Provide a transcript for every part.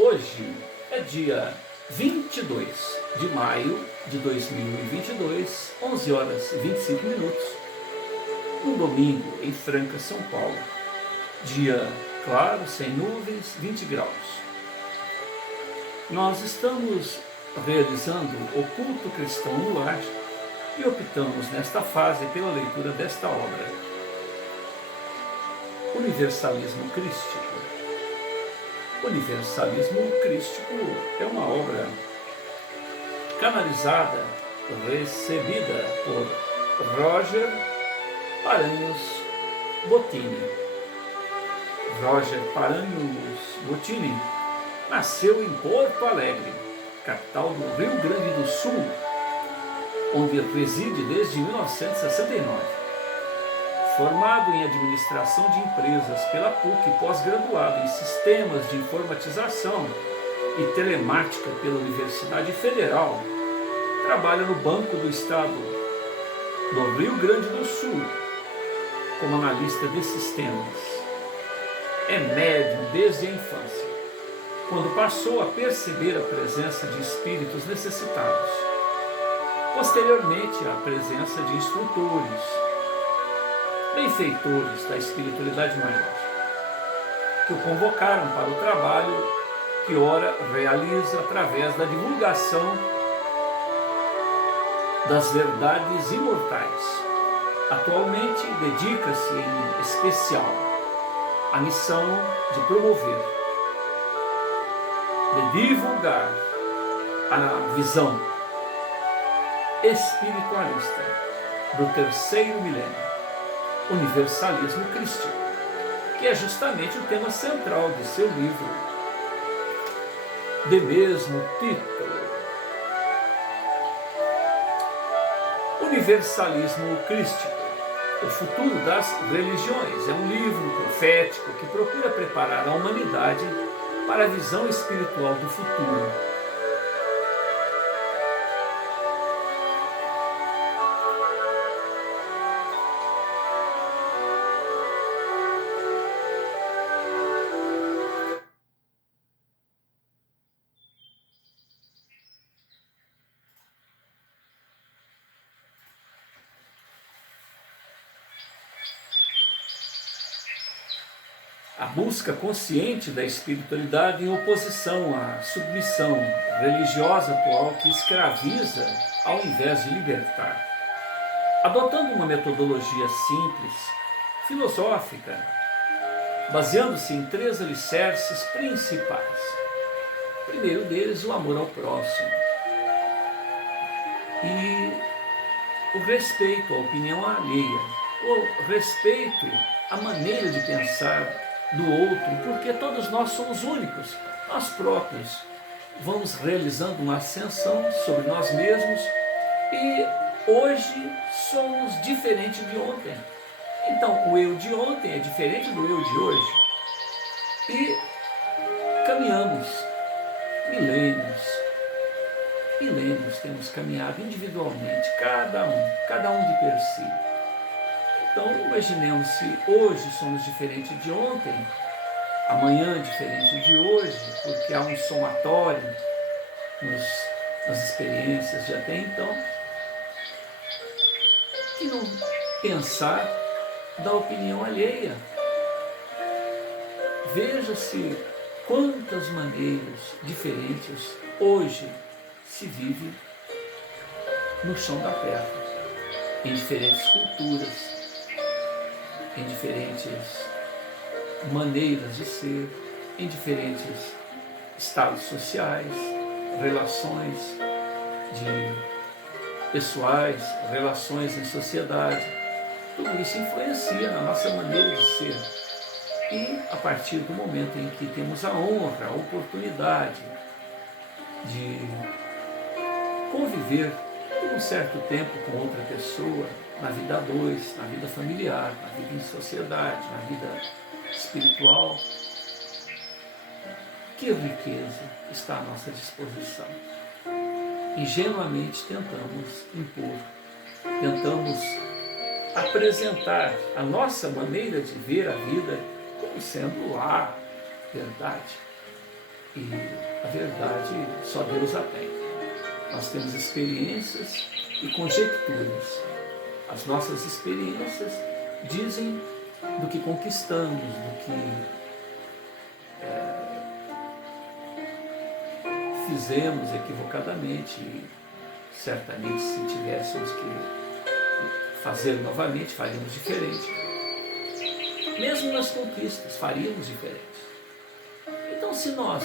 Hoje é dia 22 de maio de 2022, 11 horas e 25 minutos, um domingo em Franca, São Paulo. Dia claro, sem nuvens, 20 graus. Nós estamos realizando o culto cristão no lar e optamos nesta fase pela leitura desta obra, Universalismo Crístico. Universalismo Crístico é uma obra canalizada, recebida por Roger Paranhos Bottini. Roger Paranhos Bottini nasceu em Porto Alegre, capital do Rio Grande do Sul, onde reside desde 1969. Formado em Administração de Empresas pela PUC, pós-graduado em Sistemas de Informatização e Telemática pela Universidade Federal, trabalha no Banco do Estado do Rio Grande do Sul como analista de sistemas. É médium desde a infância, quando passou a perceber a presença de espíritos necessitados. Posteriormente, a presença de instrutores, benfeitores da espiritualidade maior, que o convocaram para o trabalho que ora realiza através da divulgação das verdades imortais. Atualmente dedica-se em especial à missão de promover, de divulgar a visão espiritualista do terceiro milênio, Universalismo Crístico, que é justamente o tema central de seu livro, de mesmo título. Universalismo Crístico, o futuro das religiões, é um livro profético que procura preparar a humanidade para a visão espiritual do futuro. A busca consciente da espiritualidade em oposição à submissão religiosa atual que escraviza ao invés de libertar. Adotando uma metodologia simples, filosófica, baseando-se em 3 alicerces principais. O primeiro deles, o amor ao próximo. E o respeito à opinião alheia, o respeito à maneira de pensar do outro, porque todos nós somos únicos, nós próprios vamos realizando uma ascensão sobre nós mesmos e hoje somos diferentes de ontem. Então o eu de ontem é diferente do eu de hoje e caminhamos milênios temos caminhado individualmente, cada um de per si. Então, imaginemos se hoje somos diferentes de ontem, amanhã diferente de hoje, porque há um somatório nas experiências de até então. Que não pensar da opinião alheia? Veja-se quantas maneiras diferentes hoje se vive no chão da terra, em diferentes culturas, em diferentes maneiras de ser, em diferentes estados sociais, relações pessoais, relações em sociedade. Tudo isso influencia na nossa maneira de ser. E a partir do momento em que temos a honra, a oportunidade de conviver por um certo tempo com outra pessoa, na vida a dois, na vida familiar, na vida em sociedade, na vida espiritual, que riqueza está à nossa disposição. Ingenuamente tentamos impor, tentamos apresentar a nossa maneira de ver a vida como sendo a verdade. E a verdade só Deus a tem. Nós temos experiências e conjecturas. As nossas experiências dizem do que conquistamos, do que fizemos equivocadamente. E certamente, se tivéssemos que fazer novamente, faríamos diferente. Mesmo nas conquistas, faríamos diferente. Então, se nós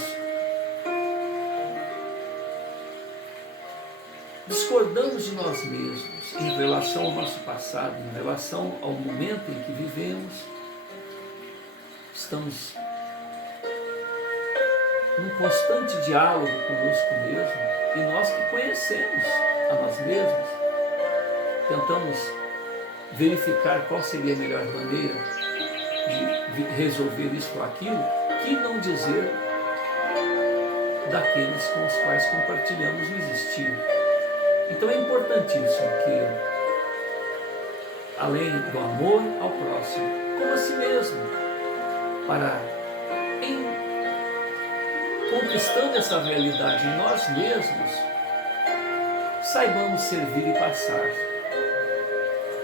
discordamos de nós mesmos em relação ao nosso passado, em relação ao momento em que vivemos, estamos num constante diálogo conosco mesmo, e nós que conhecemos a nós mesmos, tentamos verificar qual seria a melhor maneira de resolver isso ou aquilo, que não dizer daqueles com os quais compartilhamos o existir. Então é importantíssimo que, além do amor ao próximo, como a si mesmo, para, conquistando essa realidade em nós mesmos, saibamos servir e passar,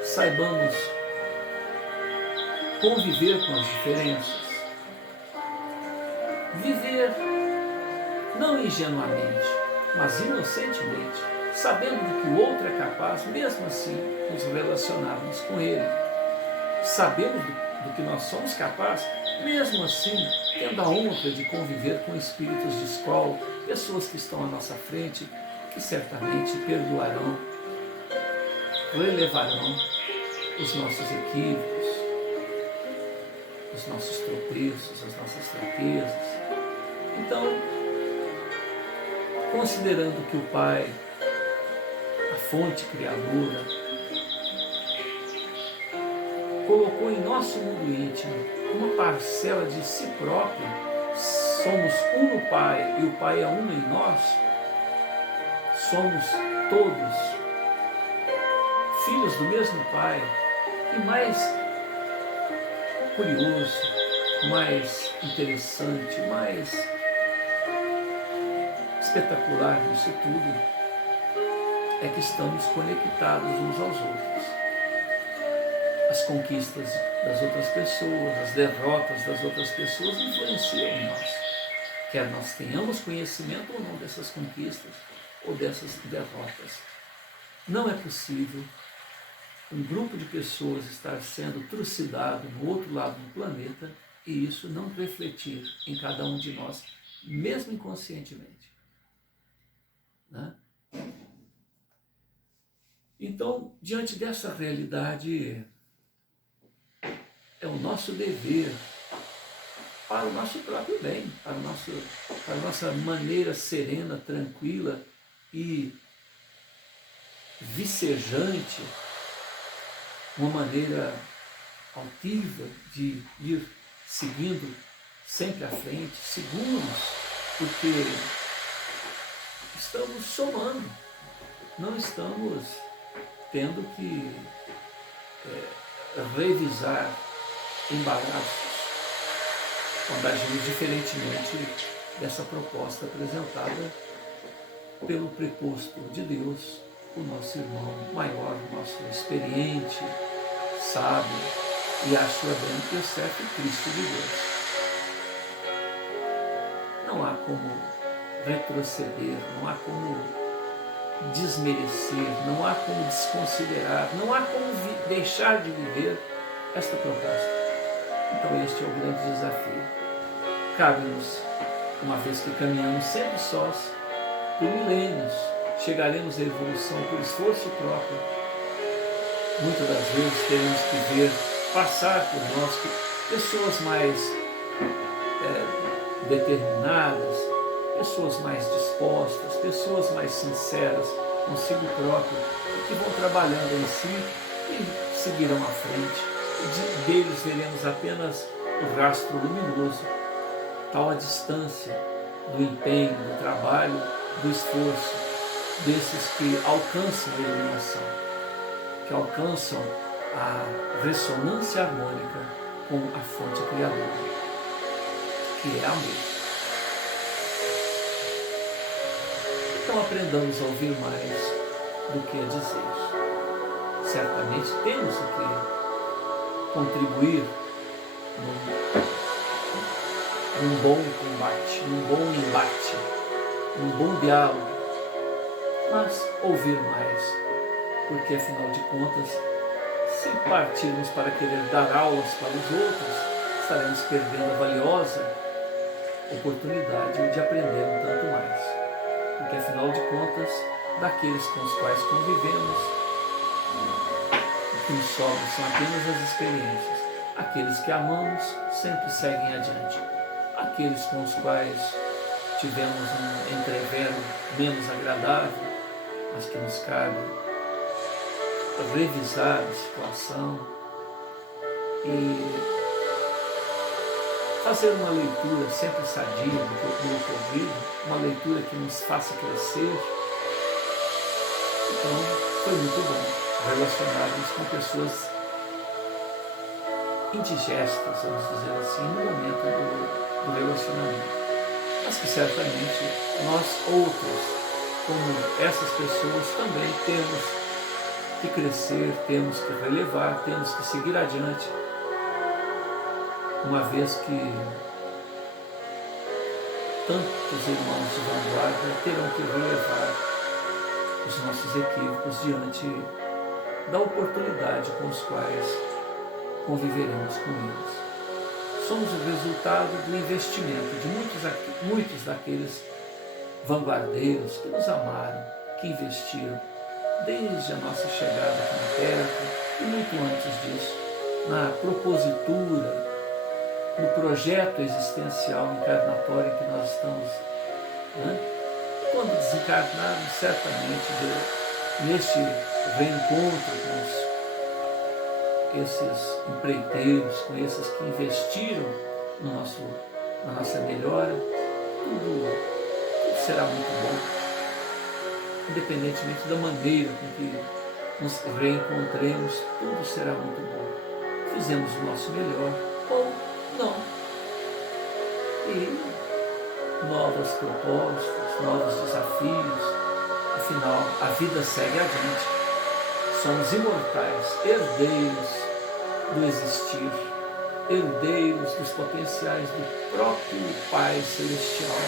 saibamos conviver com as diferenças, viver não ingenuamente, mas inocentemente, sabendo do que o outro é capaz, mesmo assim nos relacionarmos com ele. Sabemos do que nós somos capazes, mesmo assim tendo a honra de conviver com espíritos de escola, pessoas que estão à nossa frente, que certamente perdoarão, relevarão os nossos equívocos, os nossos tropeços, as nossas fraquezas. Então, considerando que o Pai, a fonte criadora, colocou em nosso mundo íntimo uma parcela de si próprio, somos um no Pai e o Pai é um em nós, somos todos filhos do mesmo Pai. E mais curioso, mais interessante, mais espetacular disso tudo é que estamos conectados uns aos outros. As conquistas das outras pessoas, as derrotas das outras pessoas influenciam em nós. Quer nós tenhamos conhecimento ou não dessas conquistas ou dessas derrotas. Não é possível um grupo de pessoas estar sendo trucidado no outro lado do planeta e isso não refletir em cada um de nós, mesmo inconscientemente. Né? Então, diante dessa realidade, é o nosso dever, para o nosso próprio bem, para a nossa maneira serena, tranquila e vicejante, uma maneira altiva de ir seguindo sempre à frente, seguros, porque estamos somando, não estamos tendo que revisar embaraços quando agimos diferentemente dessa proposta apresentada pelo preposto de Deus, o nosso irmão maior, o nosso experiente, sábio e acho bem que é certo Cristo de Deus. Não há como retroceder, não há como desmerecer, não há como desconsiderar, não há como deixar de viver esta proposta. Então este é o grande desafio. Cabe-nos, uma vez que caminhamos sempre sós, por milênios, chegaremos à evolução por esforço próprio. Muitas das vezes teremos que ver passar por nós pessoas mais determinadas, pessoas mais dispostas, pessoas mais sinceras consigo próprio, que vão trabalhando em si e seguirão à frente. Deles veremos apenas o rastro luminoso, tal a distância do empenho, do trabalho, do esforço, desses que alcançam a iluminação, que alcançam a ressonância harmônica com a fonte criadora, que é amor. Então aprendamos a ouvir mais do que a dizer. Certamente temos que contribuir num bom combate, num bom embate, num bom diálogo, mas ouvir mais, porque afinal de contas, se partirmos para querer dar aulas para os outros, estaremos perdendo a valiosa oportunidade de aprender um tanto mais. Porque afinal de contas, daqueles com os quais convivemos, o que nos sobra são apenas as experiências. Aqueles que amamos sempre seguem adiante. Aqueles com os quais tivemos um entrevero menos agradável, mas que nos cabe revisar a situação e fazer uma leitura sempre sadia do ocorrido, uma leitura que nos faça crescer. Então, foi muito bom relacionarmos com pessoas indigestas, vamos dizer assim, no momento do relacionamento. Mas que certamente nós outros, como essas pessoas, também temos que crescer, temos que relevar, temos que seguir adiante, uma vez que tantos irmãos de vanguarda terão que relevar os nossos equívocos diante da oportunidade com os quais conviveremos com eles. Somos o resultado do investimento de muitos daqueles vanguardeiros que nos amaram, que investiram desde a nossa chegada aqui na Terra e muito antes disso, na propositura, no projeto existencial encarnatório em que nós estamos, né? Quando desencarnarmos, certamente, neste reencontro com esses empreiteiros, com esses que investiram na nossa melhora, tudo será muito bom. Independentemente da maneira com que nos reencontremos, tudo será muito bom. Fizemos o nosso melhor ou não. E novas propostas, novos desafios, afinal, a vida segue adiante. Somos imortais, herdeiros do existir, herdeiros dos potenciais do próprio Pai Celestial,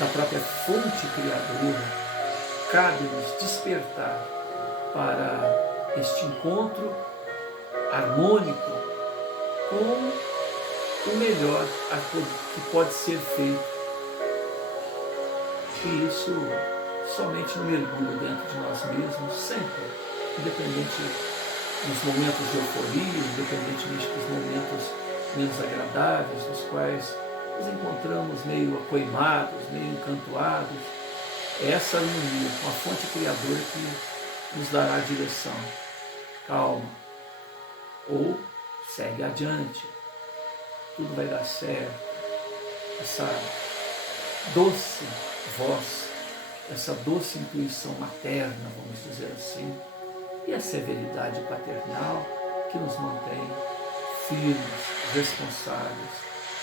da própria fonte criadora. Cabe-nos despertar para este encontro harmônico com o melhor que pode ser feito. E isso somente no mergulho dentro de nós mesmos, sempre, independente dos momentos de euforia, independentemente dos momentos menos agradáveis, nos quais nos encontramos meio acoimados, meio encantoados. É essa harmonia com a fonte criadora que nos dará a direção. Calma. Ou segue adiante. Tudo vai dar certo. Essa doce voz, essa doce intuição materna, vamos dizer assim, e a severidade paternal que nos mantém firmes, responsáveis,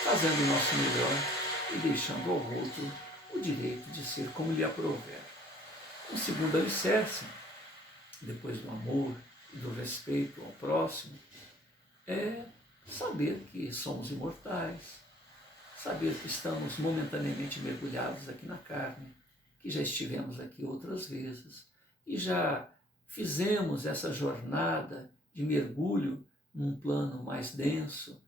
fazendo o nosso melhor e deixando ao outro o direito de ser como lhe aprouver. Um segundo alicerce, depois do amor e do respeito ao próximo, é saber que somos imortais, saber que estamos momentaneamente mergulhados aqui na carne, que já estivemos aqui outras vezes e já fizemos essa jornada de mergulho num plano mais denso,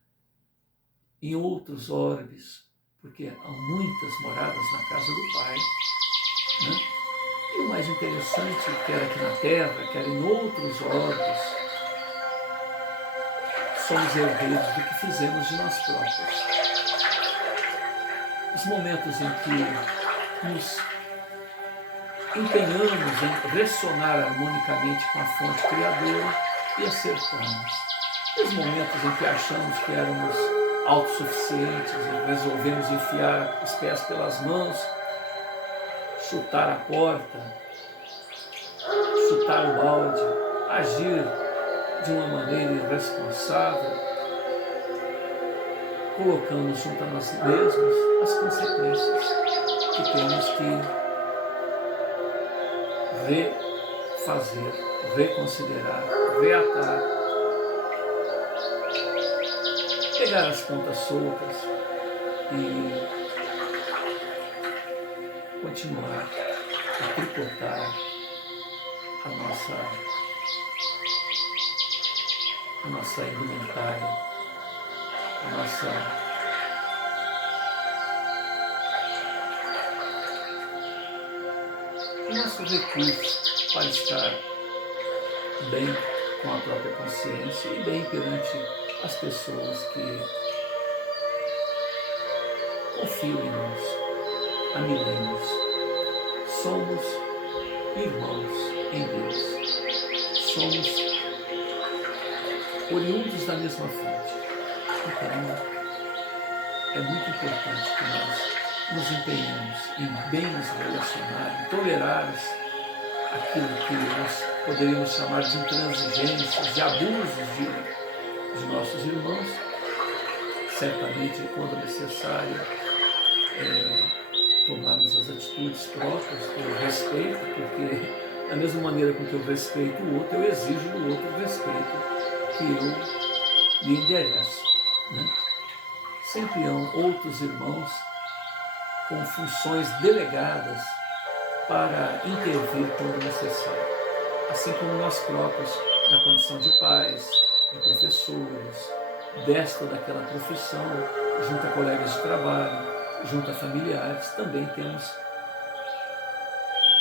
em outros orbes, porque há muitas moradas na casa do Pai, né? E o mais interessante, quer aqui na Terra, quer em outros orbes, somos herdeiros do que fizemos de nós próprios. Os momentos em que nos empenhamos em ressonar harmonicamente com a fonte criadora e acertamos. E os momentos em que achamos que éramos autossuficientes e resolvemos enfiar os pés pelas mãos, chutar a porta, chutar o balde, agir de uma maneira irresponsável, colocamos junto a nós mesmos as consequências que temos que refazer, reconsiderar, reatar, pegar as pontas soltas e continuar a tricotar a nossa indumentária, o nosso recurso para estar bem com a própria consciência e bem perante as pessoas que confiam em nós há milênios. Somos irmãos em Deus. Somos oriundos da mesma fonte. Então, é muito importante que nós nos empenhemos em bem nos relacionar, em tolerar aquilo que nós poderíamos chamar de intransigências, de abusos de nossos irmãos, certamente quando necessário tomarmos as atitudes próprias pelo respeito, porque da mesma maneira com que eu respeito o outro, eu exijo do outro o respeito que eu lhe endereço. Né? Sempre há outros irmãos com funções delegadas para intervir quando necessário, assim como nós próprios, na condição de pais, de professores, desta ou daquela profissão, junto a colegas de trabalho, junto a familiares, também temos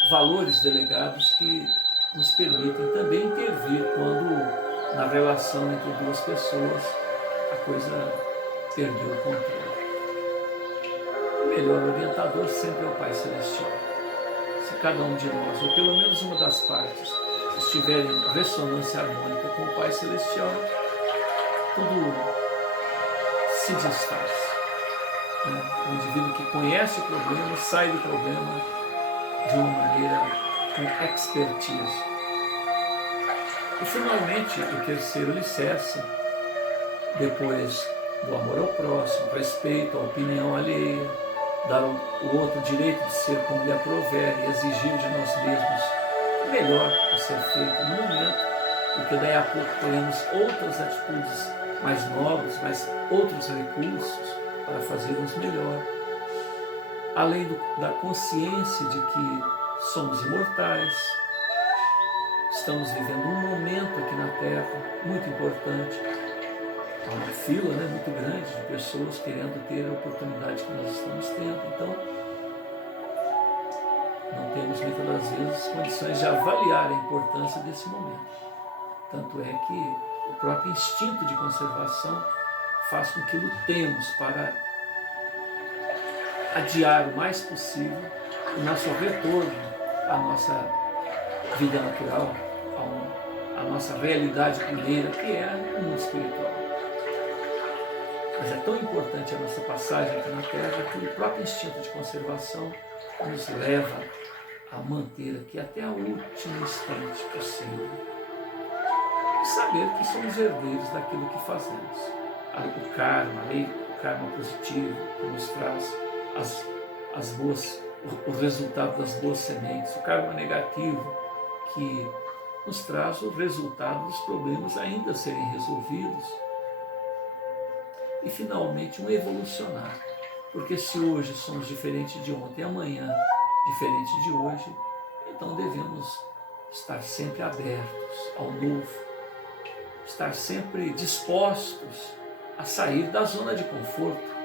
valores delegados que nos permitem também intervir quando, na relação entre duas pessoas, a coisa perdeu o controle. O melhor orientador sempre é o Pai Celestial. Se cada um de nós, ou pelo menos uma das partes, estiver em ressonância harmônica com o Pai Celestial, tudo se desfaz. O indivíduo que conhece o problema sai do problema de uma maneira com expertise. E finalmente, o terceiro alicerce, depois do amor ao próximo, respeito à opinião alheia, dar ao outro o direito de ser como lhe aprouver e exigir de nós mesmos o melhor a ser feito no momento, porque daí a pouco teremos outras atitudes mais nobres, mais outros recursos para fazermos melhor. Além da consciência de que somos imortais, estamos vivendo um momento aqui na Terra muito importante. Há uma fila muito grande de pessoas querendo ter a oportunidade que nós estamos tendo. Então, não temos muitas das vezes condições de avaliar a importância desse momento. Tanto é que o próprio instinto de conservação faz com que lutemos para adiar o mais possível o nosso retorno à nossa vida natural, à nossa realidade primeira, que é o mundo espiritual. Mas é tão importante a nossa passagem aqui na Terra que o próprio instinto de conservação nos leva a manter aqui até o último instante possível. E saber que somos herdeiros daquilo que fazemos. O karma, a lei, o karma positivo que nos traz o resultado das boas sementes, o karma negativo que nos traz o resultado dos problemas ainda a serem resolvidos. E finalmente um evolucionar, porque se hoje somos diferentes de ontem, amanhã diferente de hoje, então devemos estar sempre abertos ao novo, estar sempre dispostos a sair da zona de conforto,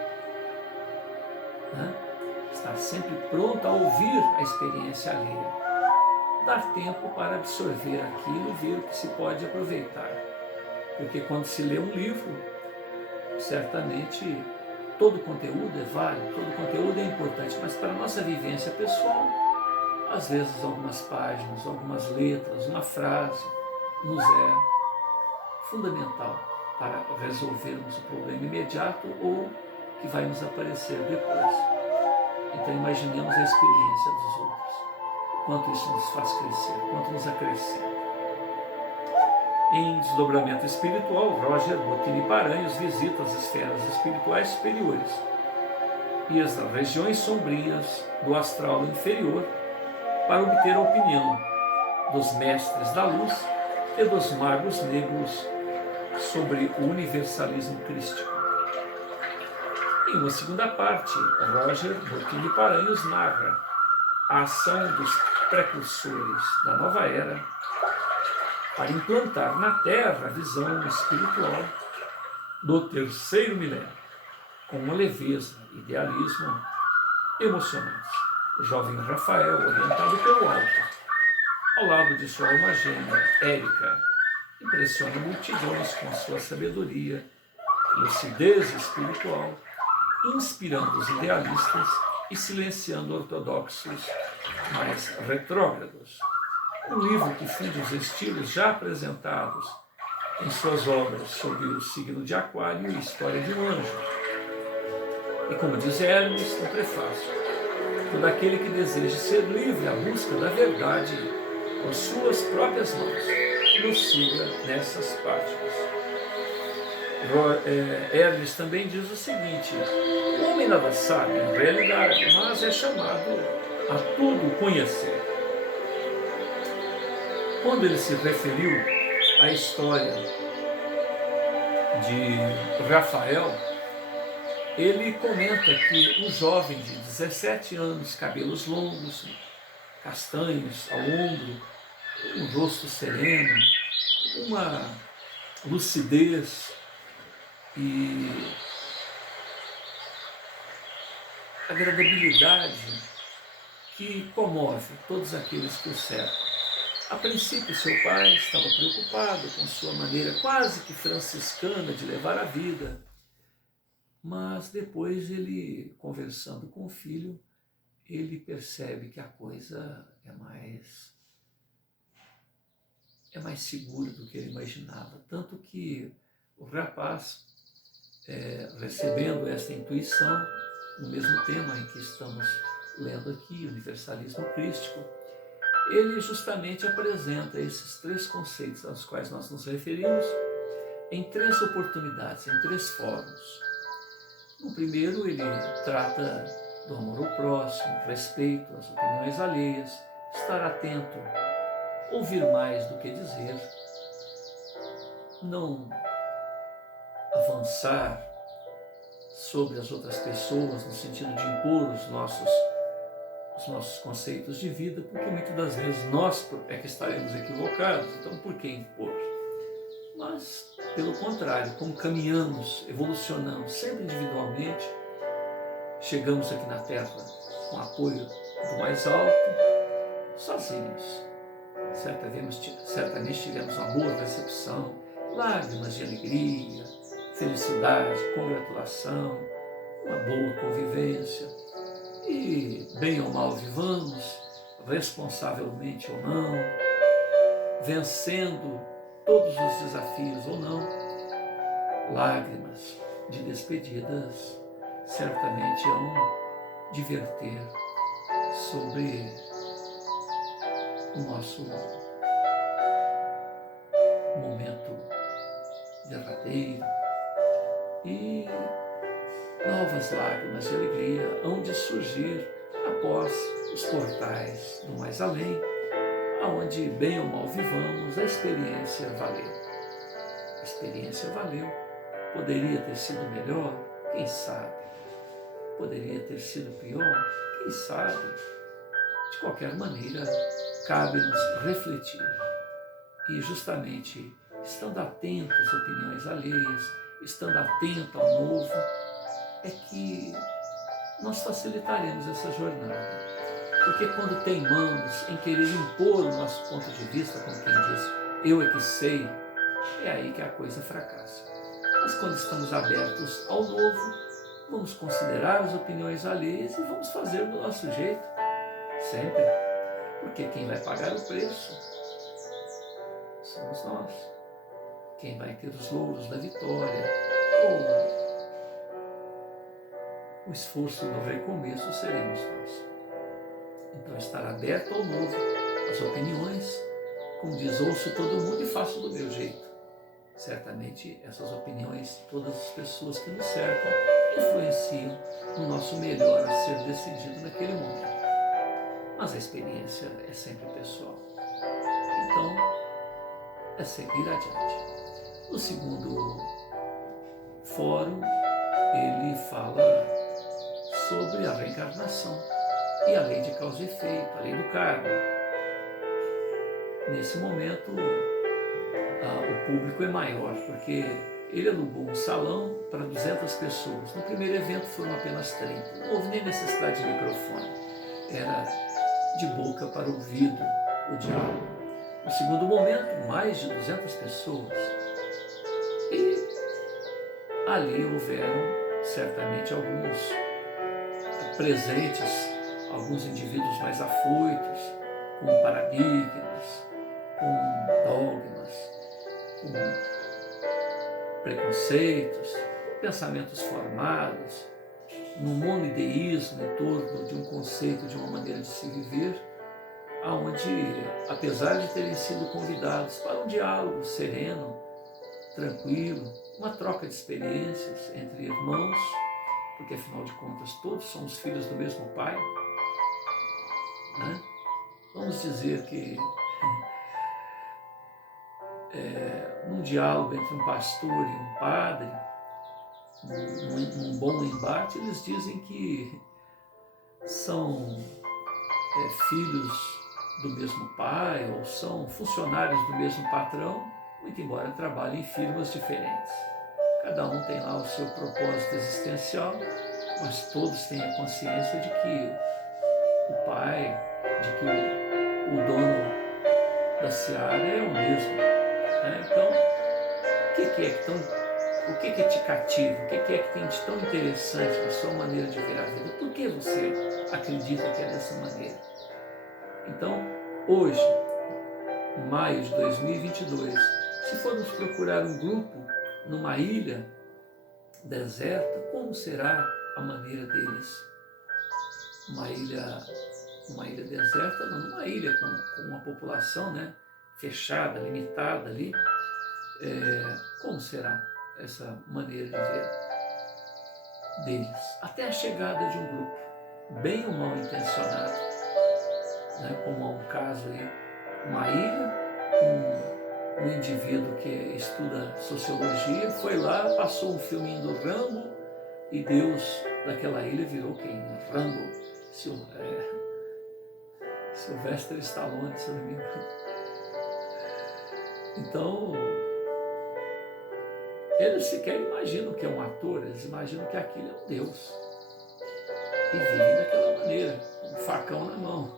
estar sempre pronto a ouvir a experiência alheia, dar tempo para absorver aquilo e ver o que se pode aproveitar, porque quando se lê um livro, certamente todo conteúdo é válido, todo conteúdo é importante, mas para a nossa vivência pessoal, às vezes algumas páginas, algumas letras, uma frase nos é fundamental para resolvermos o problema imediato ou que vai nos aparecer depois. Então imaginemos a experiência dos outros, quanto isso nos faz crescer, quanto nos acrescenta. Em Desdobramento Espiritual, Roger Bottini Paranhos visita as esferas espirituais superiores e as regiões sombrias do astral inferior para obter a opinião dos mestres da luz e dos magos negros sobre o universalismo crístico. Em uma segunda parte, Roger Bottini Paranhos narra a ação dos precursores da nova era para implantar na Terra a visão espiritual do terceiro milênio, com uma leveza, idealismo emocionante. O jovem Rafael, orientado pelo alto, ao lado de sua alma gêmea, Érica, impressiona multidões com sua sabedoria, lucidez espiritual, inspirando os idealistas e silenciando ortodoxos mais retrógrados. Um livro que funde os estilos já apresentados em suas obras sobre o signo de Aquário e a história de um anjo. E como diz Hermes no prefácio, todo aquele que deseja ser livre à busca da verdade por suas próprias mãos, nos siga nessas páginas. Hermes também diz o seguinte: o homem nada sabe, em realidade, mas é chamado a tudo conhecer. Quando ele se referiu à história de Rafael, ele comenta que um jovem de 17 anos, cabelos longos, castanhos ao ombro, um rosto sereno, uma lucidez e agradabilidade que comove todos aqueles que o cercam. A princípio, seu pai estava preocupado com sua maneira quase que franciscana de levar a vida, mas depois ele, conversando com o filho, ele percebe que a coisa é mais segura do que ele imaginava. Tanto que o rapaz, recebendo essa intuição, no mesmo tema em que estamos lendo aqui, universalismo crístico, ele justamente apresenta esses três conceitos aos quais nós nos referimos em três oportunidades, em três fóruns. No primeiro, ele trata do amor ao próximo, respeito às opiniões alheias, estar atento, ouvir mais do que dizer, não avançar sobre as outras pessoas no sentido de impor os nossos conceitos de vida, porque muitas das vezes nós é que estaremos equivocados, então por que impor? Mas, pelo contrário, como caminhamos, evolucionamos sempre individualmente, chegamos aqui na Terra com apoio do mais alto, sozinhos. Certamente tivemos uma boa recepção, lágrimas de alegria, felicidade, congratulação, uma boa convivência. E, bem ou mal vivamos, responsavelmente ou não, vencendo todos os desafios ou não, lágrimas de despedidas certamente hão de verter sobre o nosso momento derradeiro, e novas lágrimas de alegria hão de surgir após os portais do mais além, aonde bem ou mal vivamos, a experiência valeu. A experiência valeu. Poderia ter sido melhor? Quem sabe? Poderia ter sido pior? Quem sabe? De qualquer maneira, cabe-nos refletir. E justamente, estando atento às opiniões alheias, estando atento ao novo, é que nós facilitaremos essa jornada. Porque quando teimamos em querer impor o nosso ponto de vista, como quem diz, eu é que sei, é aí que a coisa fracassa. Mas quando estamos abertos ao novo, vamos considerar as opiniões alheias e vamos fazer do nosso jeito, sempre. Porque quem vai pagar o preço somos nós. Quem vai ter os louros da vitória ou o esforço do recomeço seremos nós. Então, estar aberto ao novo, às opiniões, como diz, ouço todo mundo e faço do meu jeito. Certamente, essas opiniões, todas as pessoas que nos cercam, influenciam no nosso melhor a ser decidido naquele momento. Mas a experiência é sempre pessoal. então é seguir adiante. No segundo fórum, ele fala sobre a reencarnação e a lei de causa e efeito, a lei do karma. Nesse momento, o público é maior, porque ele alugou um salão para 200 pessoas. No primeiro evento foram apenas 30. Não houve nem necessidade de microfone. Era de boca para ouvido o diálogo. No segundo momento, mais de 200 pessoas. E ali houveram certamente alguns presentes, alguns indivíduos mais afoitos, com paradigmas, com dogmas, com preconceitos, com pensamentos formados, num monoideísmo em torno de um conceito, de uma maneira de se viver, aonde, apesar de terem sido convidados para um diálogo sereno, tranquilo, uma troca de experiências entre irmãos, porque afinal de contas todos somos filhos do mesmo pai, né? Vamos dizer que num diálogo entre um pastor e um padre, num bom embate, eles dizem que são filhos do mesmo pai ou são funcionários do mesmo patrão, muito embora trabalhem em firmas diferentes. Cada um tem lá o seu propósito existencial, mas todos têm a consciência de que o pai, de que o dono da seara é o mesmo. Né? Então, o que te cativa? O que é que tem de tão interessante na sua maneira de ver a vida? Por que você acredita que é dessa maneira? Então, hoje, maio de 2022, se formos procurar um grupo numa ilha deserta, como será a maneira deles? Uma ilha deserta, não, uma ilha com uma população, né, fechada, limitada ali. Como será essa maneira de ver deles? Até a chegada de um grupo, bem ou mal intencionado, né, como há um caso aí, uma ilha, um indivíduo que estuda sociologia, foi lá, passou um filminho do Rambo e Deus daquela ilha virou quem? Rambo, Sylvester Stallone, se eu não me engano. Então, eles sequer imaginam que é um ator, eles imaginam que aquilo é um Deus. E vivem daquela maneira, com um facão na mão.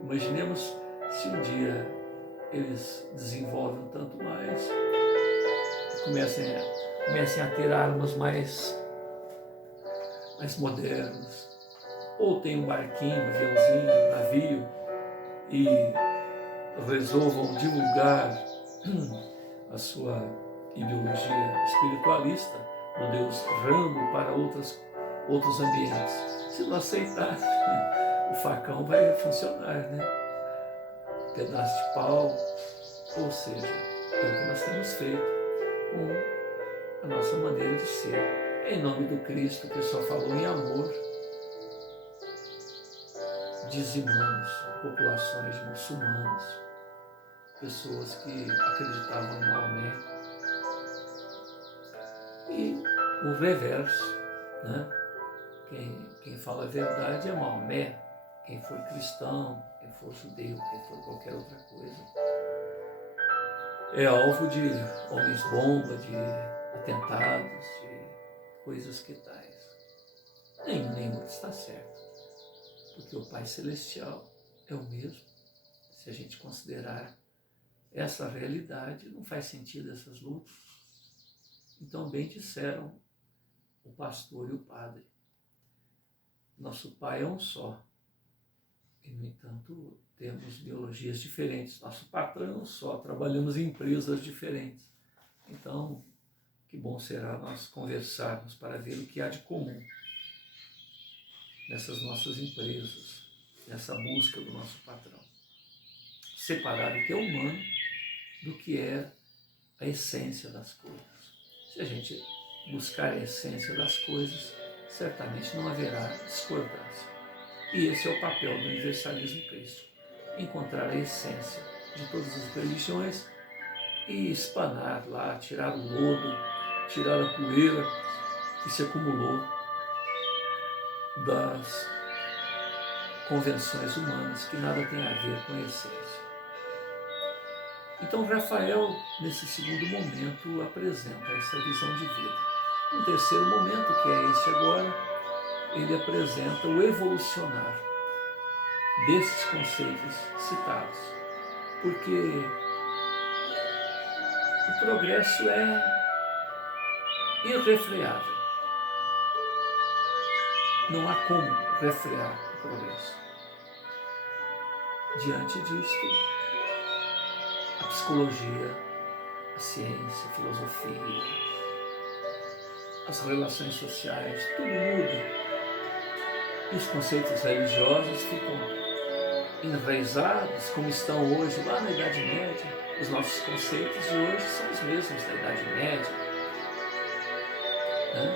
Imaginemos se um dia eles desenvolvem um tanto mais, comecem a ter armas mais modernas, ou tem um barquinho, um aviãozinho, um navio, e resolvam divulgar a sua ideologia espiritualista do Deus Rambo para outros ambientes. Se não aceitar, o facão vai funcionar, né? Pedaço de pau, ou seja, é o que nós temos feito com a nossa maneira de ser. Em nome do Cristo, que só falou em amor, dizimamos populações de muçulmanos, pessoas que acreditavam em Maomé. E o reverso, né? Quem fala a verdade é Maomé. Quem for cristão, quem for judeu, quem for qualquer outra coisa, é alvo de homens-bomba, de atentados, de coisas que tais. Nenhum está certo, porque o Pai Celestial é o mesmo. Se a gente considerar essa realidade, não faz sentido essas lutas. Então, bem disseram o pastor e o padre. Nosso Pai é um só. E, no entanto, temos biologias diferentes. Nosso patrão é um só, trabalhamos em empresas diferentes. Então, que bom será nós conversarmos para ver o que há de comum nessas nossas empresas, nessa busca do nosso patrão. Separar o que é humano do que é a essência das coisas. Se a gente buscar a essência das coisas, certamente não haverá discordância. E esse é o papel do universalismo crístico, encontrar a essência de todas as religiões e espanar lá, tirar o lodo, tirar a poeira que se acumulou das convenções humanas, que nada tem a ver com a essência. Então Rafael, nesse segundo momento, apresenta essa visão de vida. No terceiro momento, que é este agora, ele apresenta o evolucionar desses conceitos citados, porque o progresso é irrefreável. Não há como refrear o progresso. Diante disto, a psicologia, a ciência, a filosofia, as relações sociais, tudo muda. E os conceitos religiosos ficam enraizados, como estão hoje, lá na Idade Média. Os nossos conceitos de hoje são os mesmos da Idade Média. Né?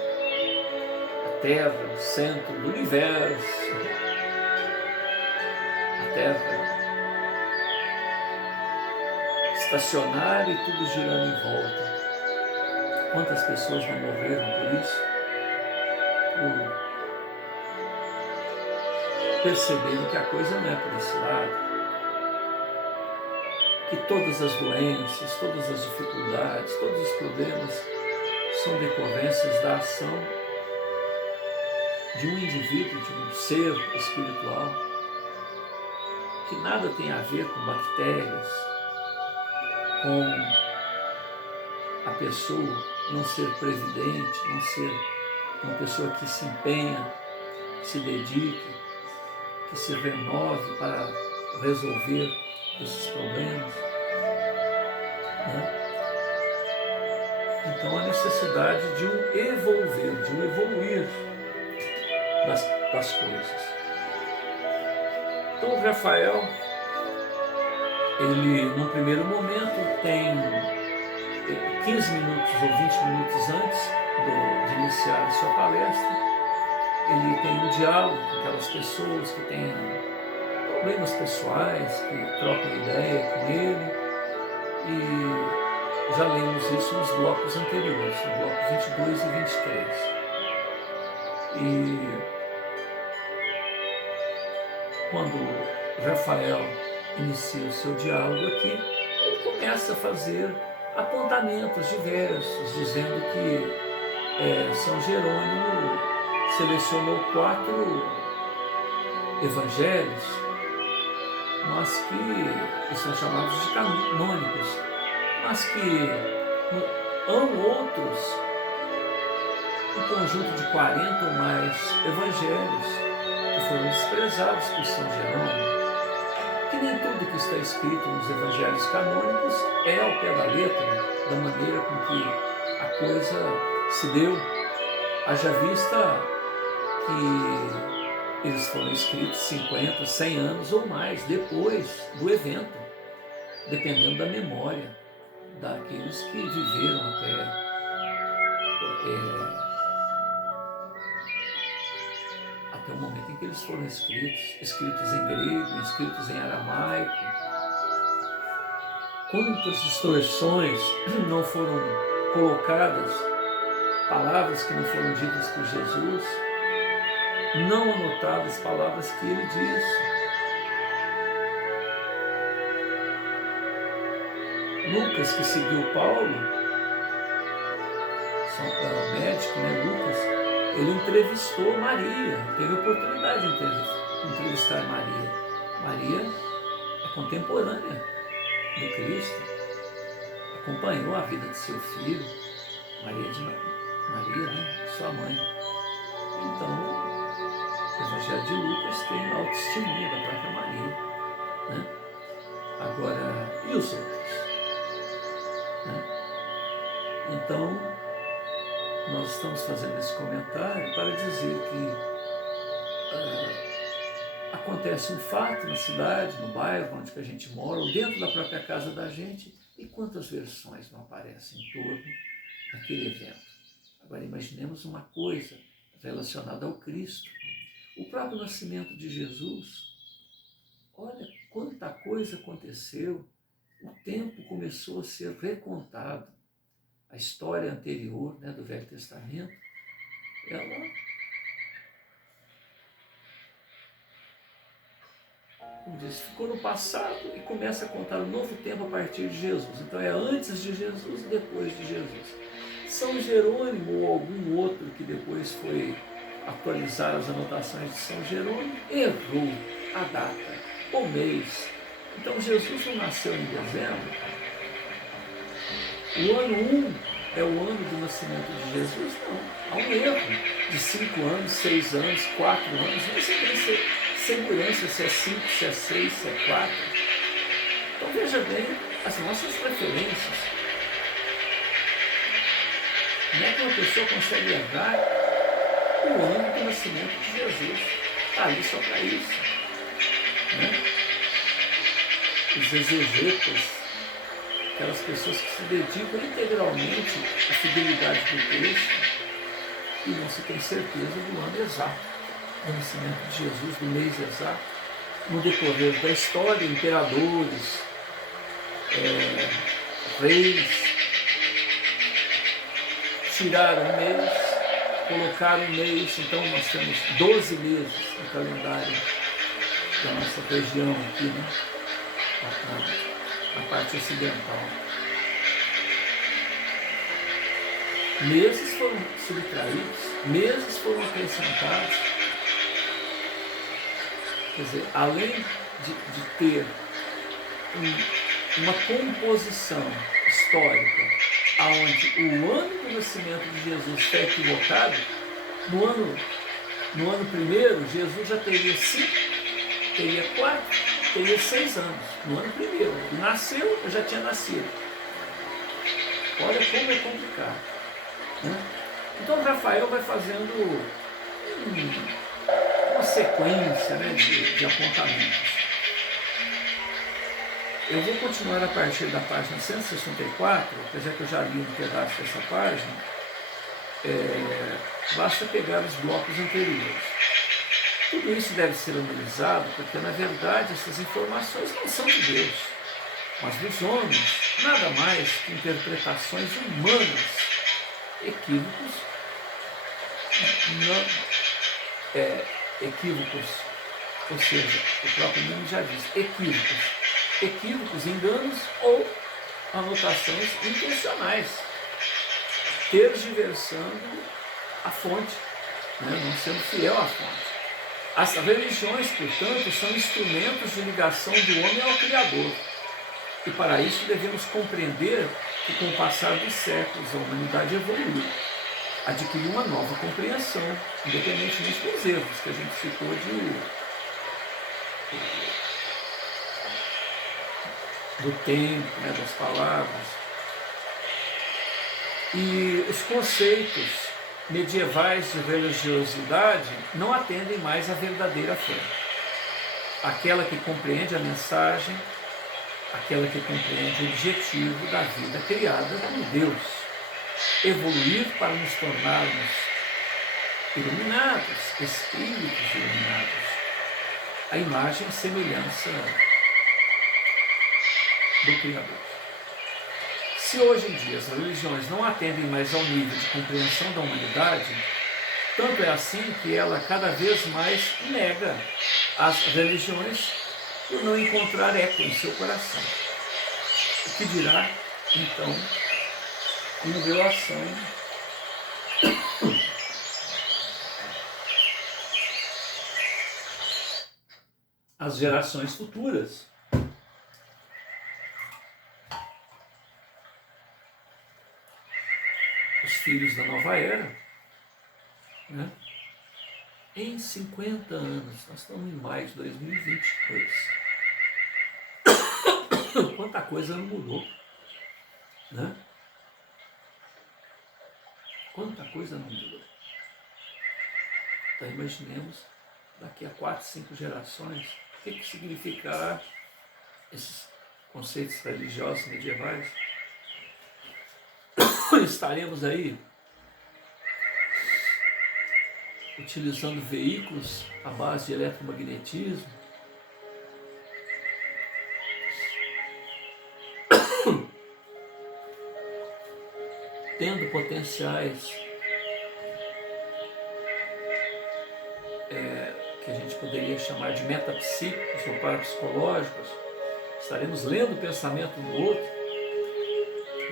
A Terra, o centro do universo. A Terra estacionária e tudo girando em volta. Quantas pessoas não morreram por isso? Por perceberem que a coisa não é por esse lado. Que todas as doenças, todas as dificuldades, todos os problemas são decorrências da ação de um indivíduo, de um ser espiritual, que nada tem a ver com bactérias, com a pessoa não ser previdente, não ser uma pessoa que se empenha, que se dedique, que se renove para resolver esses problemas. Né? Então a necessidade de um evolver, de um evoluir das coisas. Então Rafael, ele num primeiro momento tem 15 minutos ou 20 minutos antes de iniciar a sua palestra, ele tem um diálogo com aquelas pessoas que têm problemas pessoais, que trocam ideia com ele, e já lemos isso nos blocos anteriores, no bloco 22 e 23. E quando Rafael inicia o seu diálogo aqui, ele começa a fazer apontamentos diversos, dizendo que São Jerônimo selecionou 4 evangelhos, mas que são chamados de canônicos, mas que há outros, um conjunto de 40 ou mais evangelhos que foram desprezados por São Jerônimo, que nem tudo que está escrito nos evangelhos canônicos é ao pé da letra, da maneira com que a coisa se deu, haja vista que eles foram escritos 50, 100 anos ou mais depois do evento, dependendo da memória daqueles que viveram até o momento em que eles foram escritos em grego, escritos em aramaico. Quantas distorções não foram colocadas, palavras que não foram ditas por Jesus, não anotadas, palavras que ele disse. Lucas, que seguiu Paulo, médico, né, Lucas, ele entrevistou Maria, teve a oportunidade de entrevistar Maria. Maria é contemporânea do Cristo, acompanhou a vida de seu filho, Maria, né, sua mãe. Então, o Evangelho de Lucas tem autoestima da própria Maria. Né? Agora, e os outros? Né? Então, nós estamos fazendo esse comentário para dizer que acontece um fato na cidade, no bairro onde a gente mora, ou dentro da própria casa da gente, e quantas versões não aparecem em torno daquele evento. Agora imaginemos uma coisa relacionada ao Cristo. O próprio nascimento de Jesus, olha quanta coisa aconteceu o tempo começou a ser recontado. A história anterior, né, do Velho Testamento, ela, como diz, ficou no passado e começa a contar um novo tempo a partir de Jesus. Então é antes de Jesus e depois de Jesus. São Jerônimo ou algum outro que depois foi atualizar as anotações de São Jerônimo errou a data, o mês. Então Jesus não nasceu em dezembro. O ano 1 é o ano do nascimento de Jesus? Não. Há um erro de 5 anos, 6 anos, 4 anos. Nem se tem segurança se é 5, se é 6, se é 4. Então veja bem as nossas preferências. Como é que uma pessoa consegue errar o ano do nascimento de Jesus? Está ali só para isso. Né? Os exegetas, aquelas pessoas que se dedicam integralmente à fidelidade do texto e não se tem certeza do ano exato, do nascimento de Jesus, do mês exato. No decorrer da história, imperadores, reis, tiraram um mês, colocaram um mês, então nós temos 12 meses no calendário da nossa região aqui, né? Na parte ocidental. Meses foram subtraídos, meses foram acrescentados. Quer dizer, além de ter uma composição histórica onde o ano do nascimento de Jesus está equivocado, no ano primeiro, Jesus já teria 5, teria 4, teria 6 anos. No ano primeiro. Ele nasceu, eu já tinha nascido. Olha como é complicado. Né? Então Rafael vai fazendo uma sequência, né, de apontamentos. Eu vou continuar a partir da página 164, apesar que eu já li um pedaço dessa página, basta pegar os blocos anteriores. Tudo isso deve ser analisado porque, na verdade, essas informações não são de Deus, mas dos homens, nada mais que interpretações humanas, equívocos, equívocos, ou seja, o próprio nome já diz, equívocos, enganos ou anotações intencionais, tergiversando a fonte, né? Não sendo fiel à fonte. As religiões, portanto, são instrumentos de ligação do homem ao Criador. E para isso devemos compreender que com o passar dos séculos a humanidade evoluiu, adquiriu uma nova compreensão, independentemente dos erros que a gente citou do tempo, né, das palavras. E os conceitos medievais de religiosidade não atendem mais à verdadeira fé. Aquela que compreende a mensagem, aquela que compreende o objetivo da vida criada por Deus. Evoluir para nos tornarmos iluminados, espíritos iluminados, a imagem e semelhança do Criador. Se hoje em dia as religiões não atendem mais ao nível de compreensão da humanidade, tanto é assim que ela cada vez mais nega as religiões por não encontrar eco em seu coração. O que dirá, então, em relação às gerações futuras? Os filhos da nova era, né? Em 50 anos, nós estamos em maio de 2022. Quanta coisa não mudou, né? Quanta coisa não mudou. Então imaginemos, daqui a 4, 5 gerações, o que significará esses conceitos religiosos medievais? Estaremos aí utilizando veículos à base de eletromagnetismo, tendo potenciais que a gente poderia chamar de metapsíquicos ou parapsicológicos, estaremos lendo o pensamento do outro,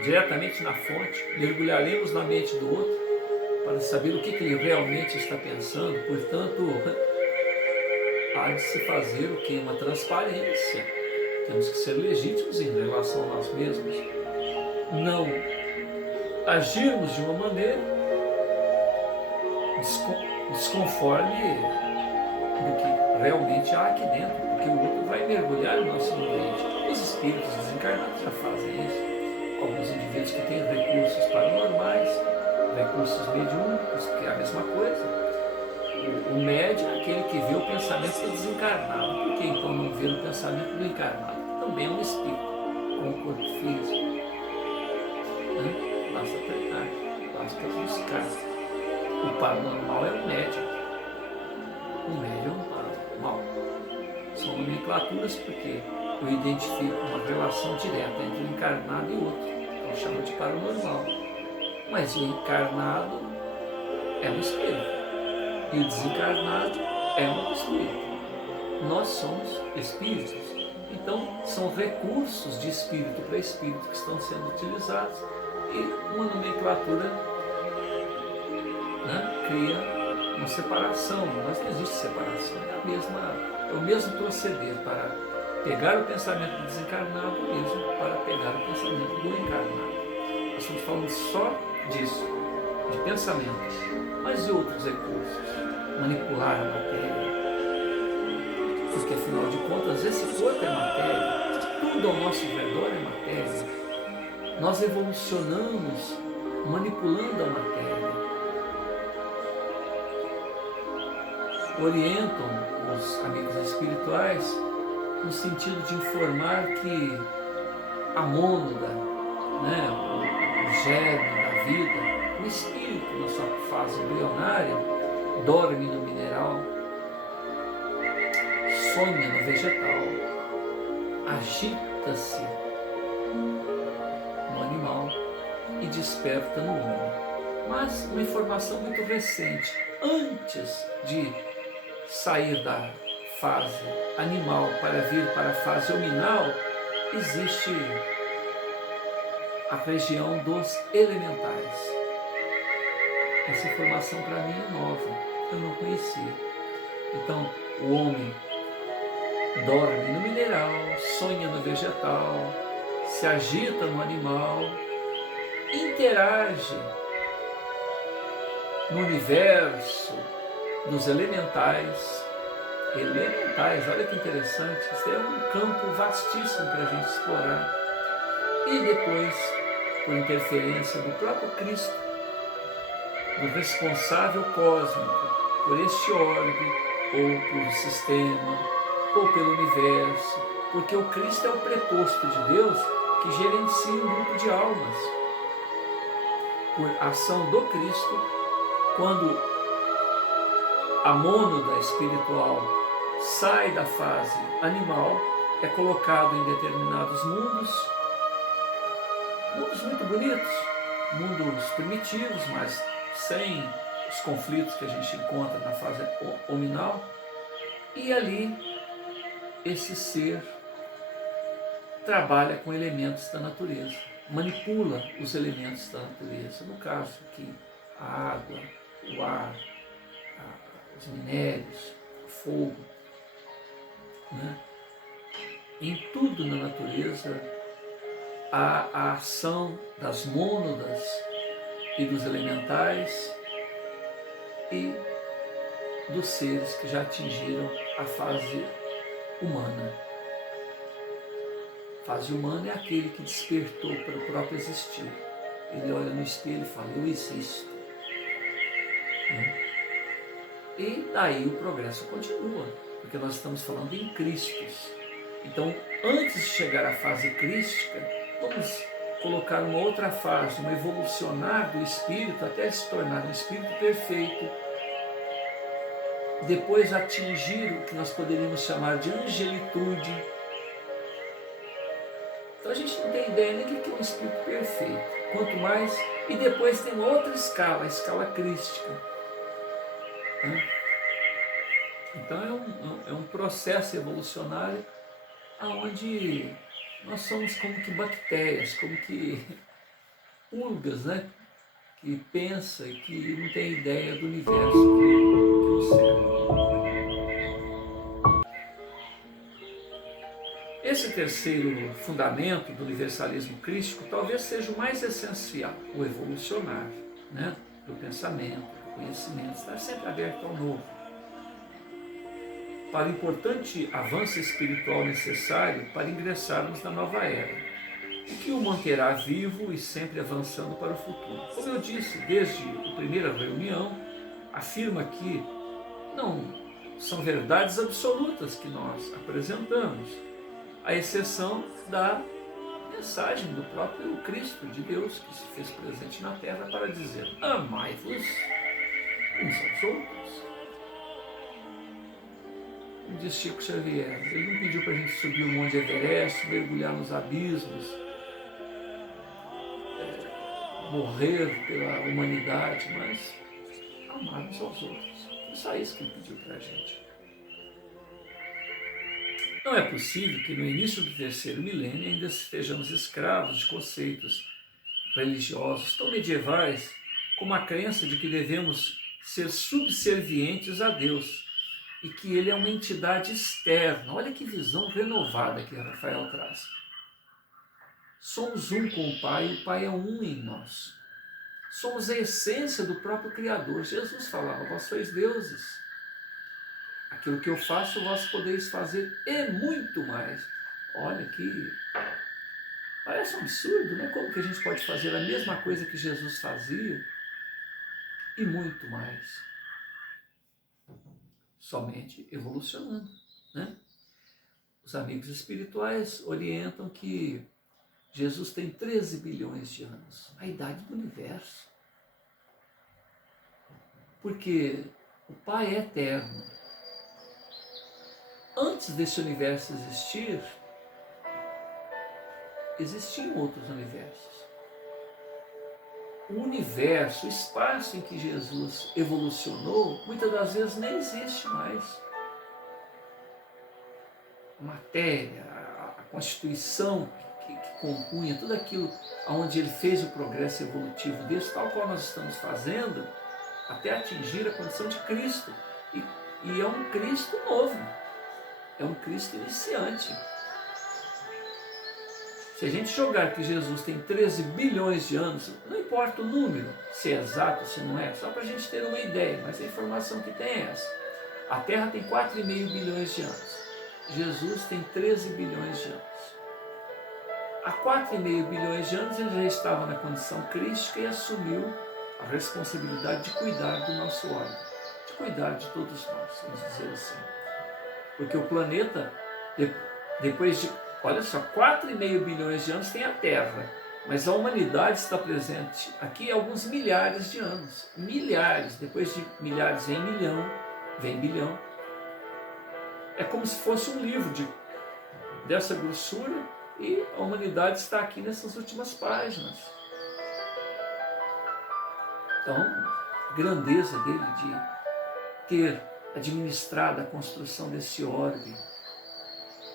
diretamente na fonte, mergulharemos na mente do outro, para saber o que ele realmente está pensando. Portanto, há de se fazer o que? Uma transparência. Temos que ser legítimos em relação a nós mesmos. Não agirmos de uma maneira desconforme do que realmente há aqui dentro, porque o outro vai mergulhar no nosso ambiente. Os espíritos desencarnados já fazem isso. Alguns indivíduos que têm recursos paranormais, recursos mediúnicos, que é a mesma coisa. O médium é aquele que vê o pensamento do desencarnado. Por que então não vê o pensamento do encarnado? Também é um espírito, com um corpo físico. Basta treinar, basta buscar. O paranormal é o médium. O médium é um paranormal. São nomenclaturas porque eu identifico uma relação direta entre o encarnado e o outro. Então chamo de paranormal. Mas o encarnado é um espírito. E o desencarnado é um espírito. Nós somos espíritos. Então, são recursos de espírito para espírito que estão sendo utilizados e uma nomenclatura cria uma separação. Mas não existe separação, é o mesmo proceder para pegar o pensamento do desencarnado mesmo para pegar o pensamento do encarnado. Nós estamos falando só disso, de pensamentos, mas e outros recursos? Manipular a matéria, porque afinal de contas esse corpo é matéria, tudo ao nosso redor é matéria. Nós evolucionamos manipulando a matéria. Orientam os amigos espirituais no sentido de informar que a mônada, o germe da vida, o espírito na sua fase embrionária, dorme no mineral, sonha no vegetal, agita-se no animal e desperta no homem. Mas uma informação muito recente, antes de sair da fase animal para vir para a fase hominal, existe a região dos elementais. Essa informação para mim é nova, eu não conhecia. Então, o homem dorme no mineral, sonha no vegetal, se agita no animal, interage no universo dos elementais. Elementais, olha que interessante, isso é um campo vastíssimo para a gente explorar. E depois, por interferência do próprio Cristo, do responsável cósmico, por este orbe, ou por sistema, ou pelo universo, porque o Cristo é o preposto de Deus que gerencia um grupo de almas. Por ação do Cristo, quando a mônada espiritual sai da fase animal, é colocado em determinados mundos muito bonitos, mundos primitivos, mas sem os conflitos que a gente encontra na fase hominal, e ali esse ser trabalha com elementos da natureza, manipula os elementos da natureza, no caso aqui a água, o ar, os minérios, o fogo. Em tudo na natureza há a ação das mônadas e dos elementais e dos seres que já atingiram a fase humana. A fase humana é aquele que despertou para o próprio existir. Ele olha no espelho e fala, eu existo. E daí o progresso continua, porque nós estamos falando em Cristos. Então, antes de chegar à fase crística, vamos colocar uma outra fase, um evolucionar do espírito até se tornar um espírito perfeito. Depois atingir o que nós poderíamos chamar de angelitude. Então a gente não tem ideia nem do que é um espírito perfeito. quanto mais, e depois tem outra escala, a escala crística. Né? Então é um processo evolucionário onde nós somos como que bactérias, como que pulgas, né? Que pensa e que não tem ideia do universo que nos cerca. Esse terceiro fundamento do universalismo crístico talvez seja o mais essencial, o evolucionar, né? Do pensamento, do conhecimento, estar sempre aberto ao novo. Para o importante avanço espiritual necessário para ingressarmos na nova era, o que o manterá vivo e sempre avançando para o futuro. Como eu disse, desde a primeira reunião, afirma que não são verdades absolutas que nós apresentamos, à exceção da mensagem do próprio Cristo de Deus, que se fez presente na terra para dizer: amai-vos uns aos outros. Como diz Chico Xavier, ele não pediu para a gente subir o Monte Everest, mergulhar nos abismos, morrer pela humanidade, mas amar uns aos outros. É só isso que ele pediu para a gente. Não é possível que no início do terceiro milênio ainda estejamos escravos de conceitos religiosos tão medievais como a crença de que devemos ser subservientes a Deus e que Ele é uma entidade externa. Olha que visão renovada que Rafael traz. Somos um com o Pai e o Pai é um em nós. Somos a essência do próprio Criador. Jesus falava: vós sois deuses. Aquilo que eu faço, vós podeis fazer e muito mais. Olha que parece um absurdo, né? Como que a gente pode fazer a mesma coisa que Jesus fazia e muito mais? Somente evolucionando, né? Os amigos espirituais orientam que Jesus tem 13 bilhões de anos, a idade do universo. Porque o Pai é eterno. Antes desse universo existir, existiam outros universos. O universo, o espaço em que Jesus evolucionou, muitas das vezes nem existe mais. A matéria, a constituição que compunha tudo aquilo onde ele fez o progresso evolutivo desse, tal qual nós estamos fazendo, até atingir a condição de Cristo. E é um Cristo novo. É um Cristo iniciante. Se a gente jogar que Jesus tem 13 bilhões de anos, não importa o número, se é exato, se não é, só para a gente ter uma ideia, mas a informação que tem é essa. A Terra tem 4,5 bilhões de anos. Jesus tem 13 bilhões de anos. Há 4,5 bilhões de anos ele já estava na condição crística e assumiu a responsabilidade de cuidar do nosso órgão, de cuidar de todos nós, vamos dizer assim. Porque o planeta, depois de, olha só, 4,5 bilhões de anos tem a Terra, mas a humanidade está presente aqui há alguns milhares de anos. Milhares, depois de milhares vem milhão, vem bilhão. É como se fosse um livro dessa grossura e a humanidade está aqui nessas últimas páginas. Então, a grandeza dele de ter administrado a construção desse orbe,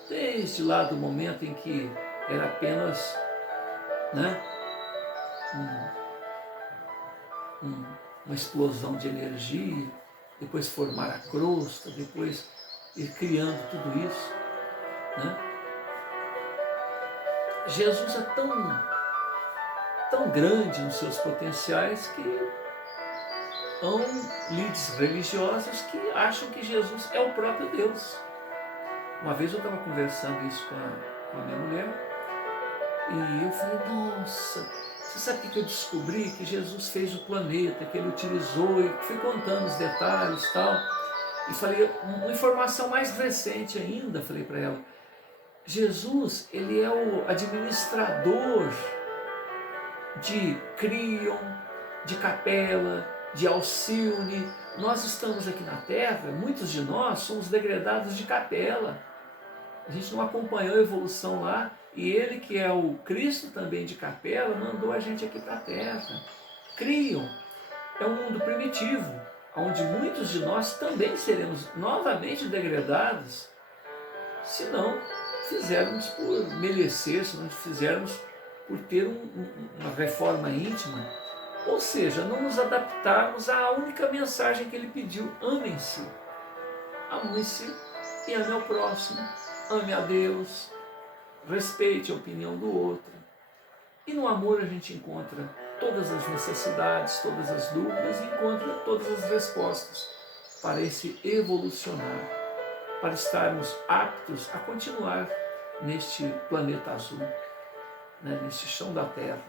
desde lá do momento em que era apenas, né, uma explosão de energia, depois formar a crosta, depois ir criando tudo isso, né? Jesus é tão grande nos seus potenciais que há líderes religiosos que acham que Jesus é o próprio Deus. Uma vez eu estava conversando isso com a minha mulher e eu falei: nossa, você sabe o que eu descobri? Que Jesus fez o planeta, que ele utilizou, e fui contando os detalhes e tal. E falei, uma informação mais recente ainda, falei para ela: Jesus, ele é o administrador de Crion, de Capela, de Alcione. Nós estamos aqui na Terra, muitos de nós somos degredados de Capela. A gente não acompanhou a evolução lá E Ele, que é o Cristo também de capela, mandou a gente aqui para a terra. Criam. É um mundo primitivo, onde muitos de nós também seremos novamente degradados, se não fizermos por merecer, se não fizermos por ter uma reforma íntima, ou seja, não nos adaptarmos à única mensagem que Ele pediu: amem-se. Ame-se e ame ao próximo, ame a Deus, respeite a opinião do outro. E no amor a gente encontra todas as necessidades, todas as dúvidas, e encontra todas as respostas para esse evolucionar, para estarmos aptos a continuar neste planeta azul, né, neste chão da terra,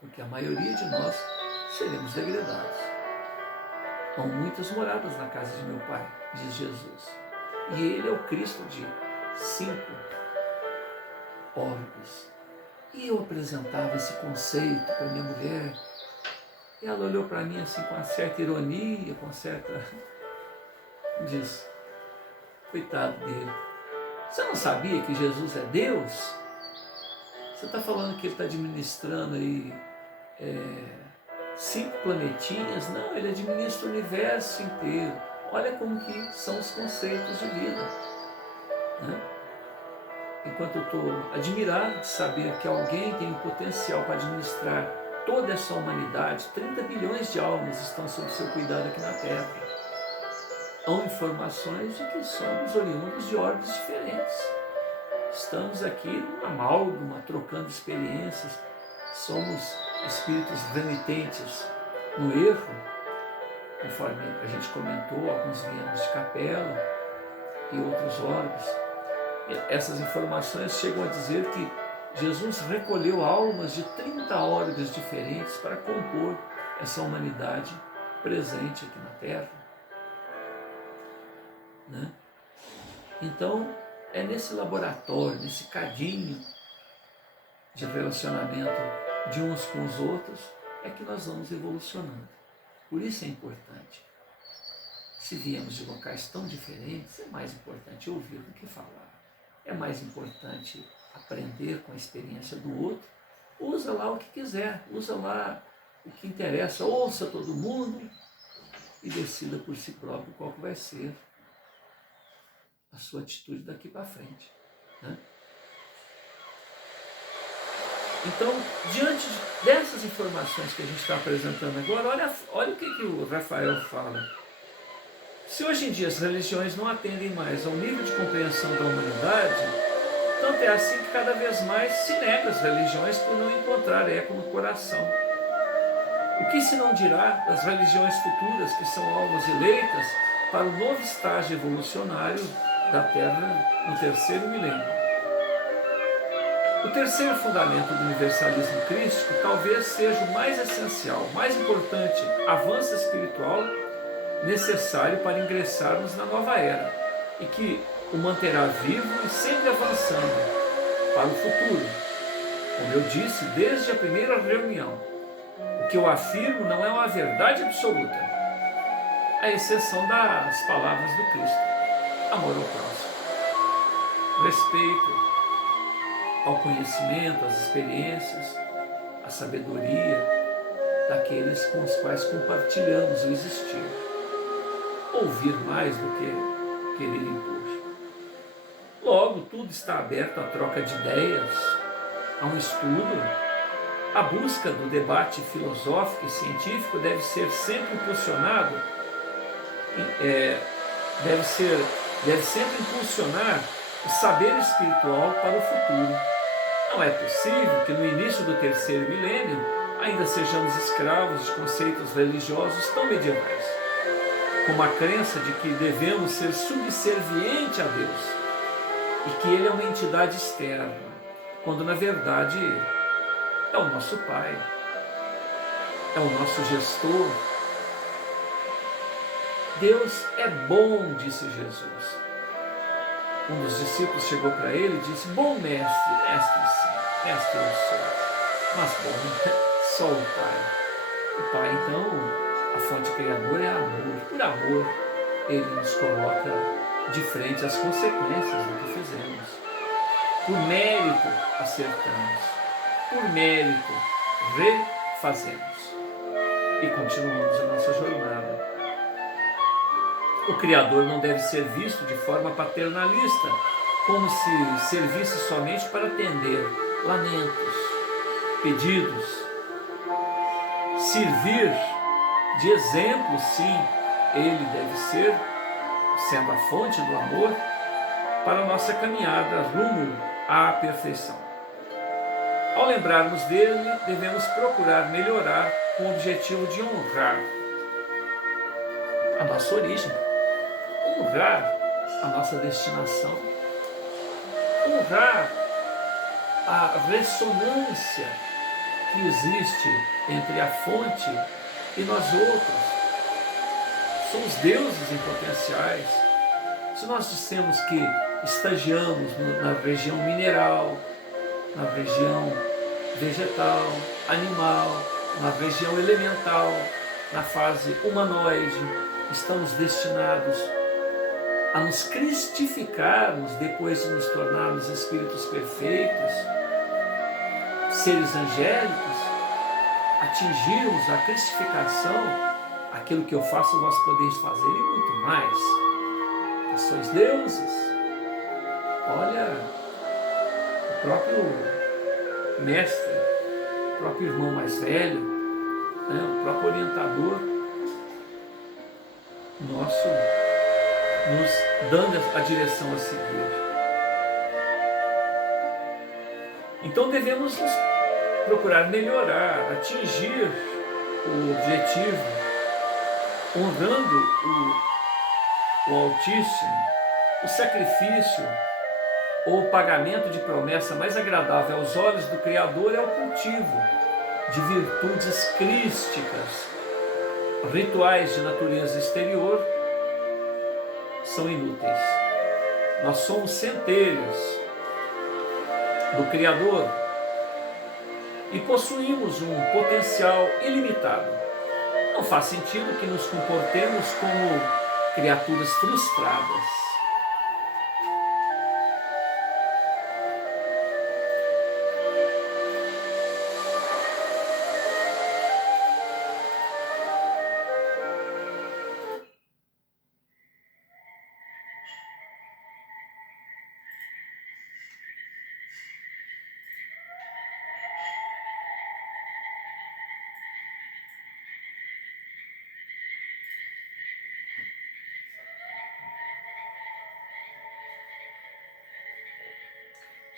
porque a maioria de nós seremos degradados. Há muitas moradas na casa de meu Pai, diz Jesus. E Ele é o Cristo de 5 orbes. E eu apresentava esse conceito para minha mulher, e ela olhou para mim assim com uma certa ironia, com certa... diz, coitado dele, você não sabia que Jesus é Deus? Você está falando que Ele está administrando aí 5 planetinhas? Não, Ele administra o universo inteiro. Olha como que são os conceitos de vida, né? Enquanto eu estou admirado de saber que alguém tem o potencial para administrar toda essa humanidade, 30 bilhões de almas estão sob seu cuidado aqui na Terra. Há informações de que somos oriundos de orbes diferentes. Estamos aqui numa amálgama, trocando experiências. Somos espíritos renitentes no erro, conforme a gente comentou, alguns viemos de capela e outros orbes. Essas informações chegam a dizer que Jesus recolheu almas de 30 orbes diferentes para compor essa humanidade presente aqui na Terra, né? Então, é nesse laboratório, nesse cadinho de relacionamento de uns com os outros, é que nós vamos evolucionando. Por isso é importante. Se viemos de locais tão diferentes, é mais importante ouvir do que falar. É mais importante aprender com a experiência do outro. Usa lá o que quiser, usa lá o que interessa, ouça todo mundo e decida por si próprio qual que vai ser a sua atitude daqui para frente, né? Então, diante dessas informações que a gente está apresentando agora, olha o que o Rafael fala. Se hoje em dia as religiões não atendem mais ao nível de compreensão da humanidade, tanto é assim que cada vez mais se nega as religiões por não encontrar eco no coração. O que se não dirá das religiões futuras, que são almas eleitas para o novo estágio evolucionário da Terra no terceiro milênio? O terceiro fundamento do universalismo crístico talvez seja o mais essencial, o mais importante avanço espiritual necessário para ingressarmos na nova era e que o manterá vivo e sempre avançando para o futuro. Como eu disse desde a primeira reunião, o que eu afirmo não é uma verdade absoluta, à exceção das palavras do Cristo: amor ao próximo, respeito ao conhecimento, às experiências, à sabedoria daqueles com os quais compartilhamos o existir. Ouvir mais do que querer impor. Logo, tudo está aberto à troca de ideias, a um estudo. A busca do debate filosófico e científico deve ser sempre impulsionado, deve sempre impulsionar o saber espiritual para o futuro. Não é possível que no início do terceiro milênio ainda sejamos escravos de conceitos religiosos tão medievais, como a crença de que devemos ser subservientes a Deus e que Ele é uma entidade externa, quando na verdade é o nosso Pai, é o nosso gestor. Deus é bom, disse Jesus. Um dos discípulos chegou para ele e disse: bom mestre, mestre eu sou, mas bom, só o Pai. O Pai, então, a fonte criadora é amor. Por amor, Ele nos coloca de frente às consequências do que fizemos. Por mérito acertamos, por mérito refazemos e continuamos a nossa jornada. O Criador não deve ser visto de forma paternalista, como se servisse somente para atender lamentos, pedidos. Servir de exemplo, sim, ele deve ser, sendo a fonte do amor, para a nossa caminhada rumo à perfeição. Ao lembrarmos dele, devemos procurar melhorar com o objetivo de honrar a nossa origem, honrar a nossa destinação, honrar a ressonância que existe entre a fonte e nós outros. Somos deuses em potenciais. Se nós dissemos que estagiamos na região mineral, na região vegetal, animal, na região elemental, na fase humanoide, estamos destinados a nos cristificarmos depois de nos tornarmos espíritos perfeitos, seres angélicos, atingirmos a cristificação, aquilo que eu faço vós podeis fazer e muito mais. Vós sois deuses. Olha, o próprio mestre, o próprio irmão mais velho, né, o próprio orientador nosso, nos dando a direção a seguir. Então devemos procurar melhorar, atingir o objetivo, honrando o Altíssimo. O sacrifício ou o pagamento de promessa mais agradável aos olhos do Criador é o cultivo de virtudes crísticas. Rituais de natureza exterior são inúteis. Nós somos centelhas do Criador e possuímos um potencial ilimitado. Não faz sentido que nos comportemos como criaturas frustradas.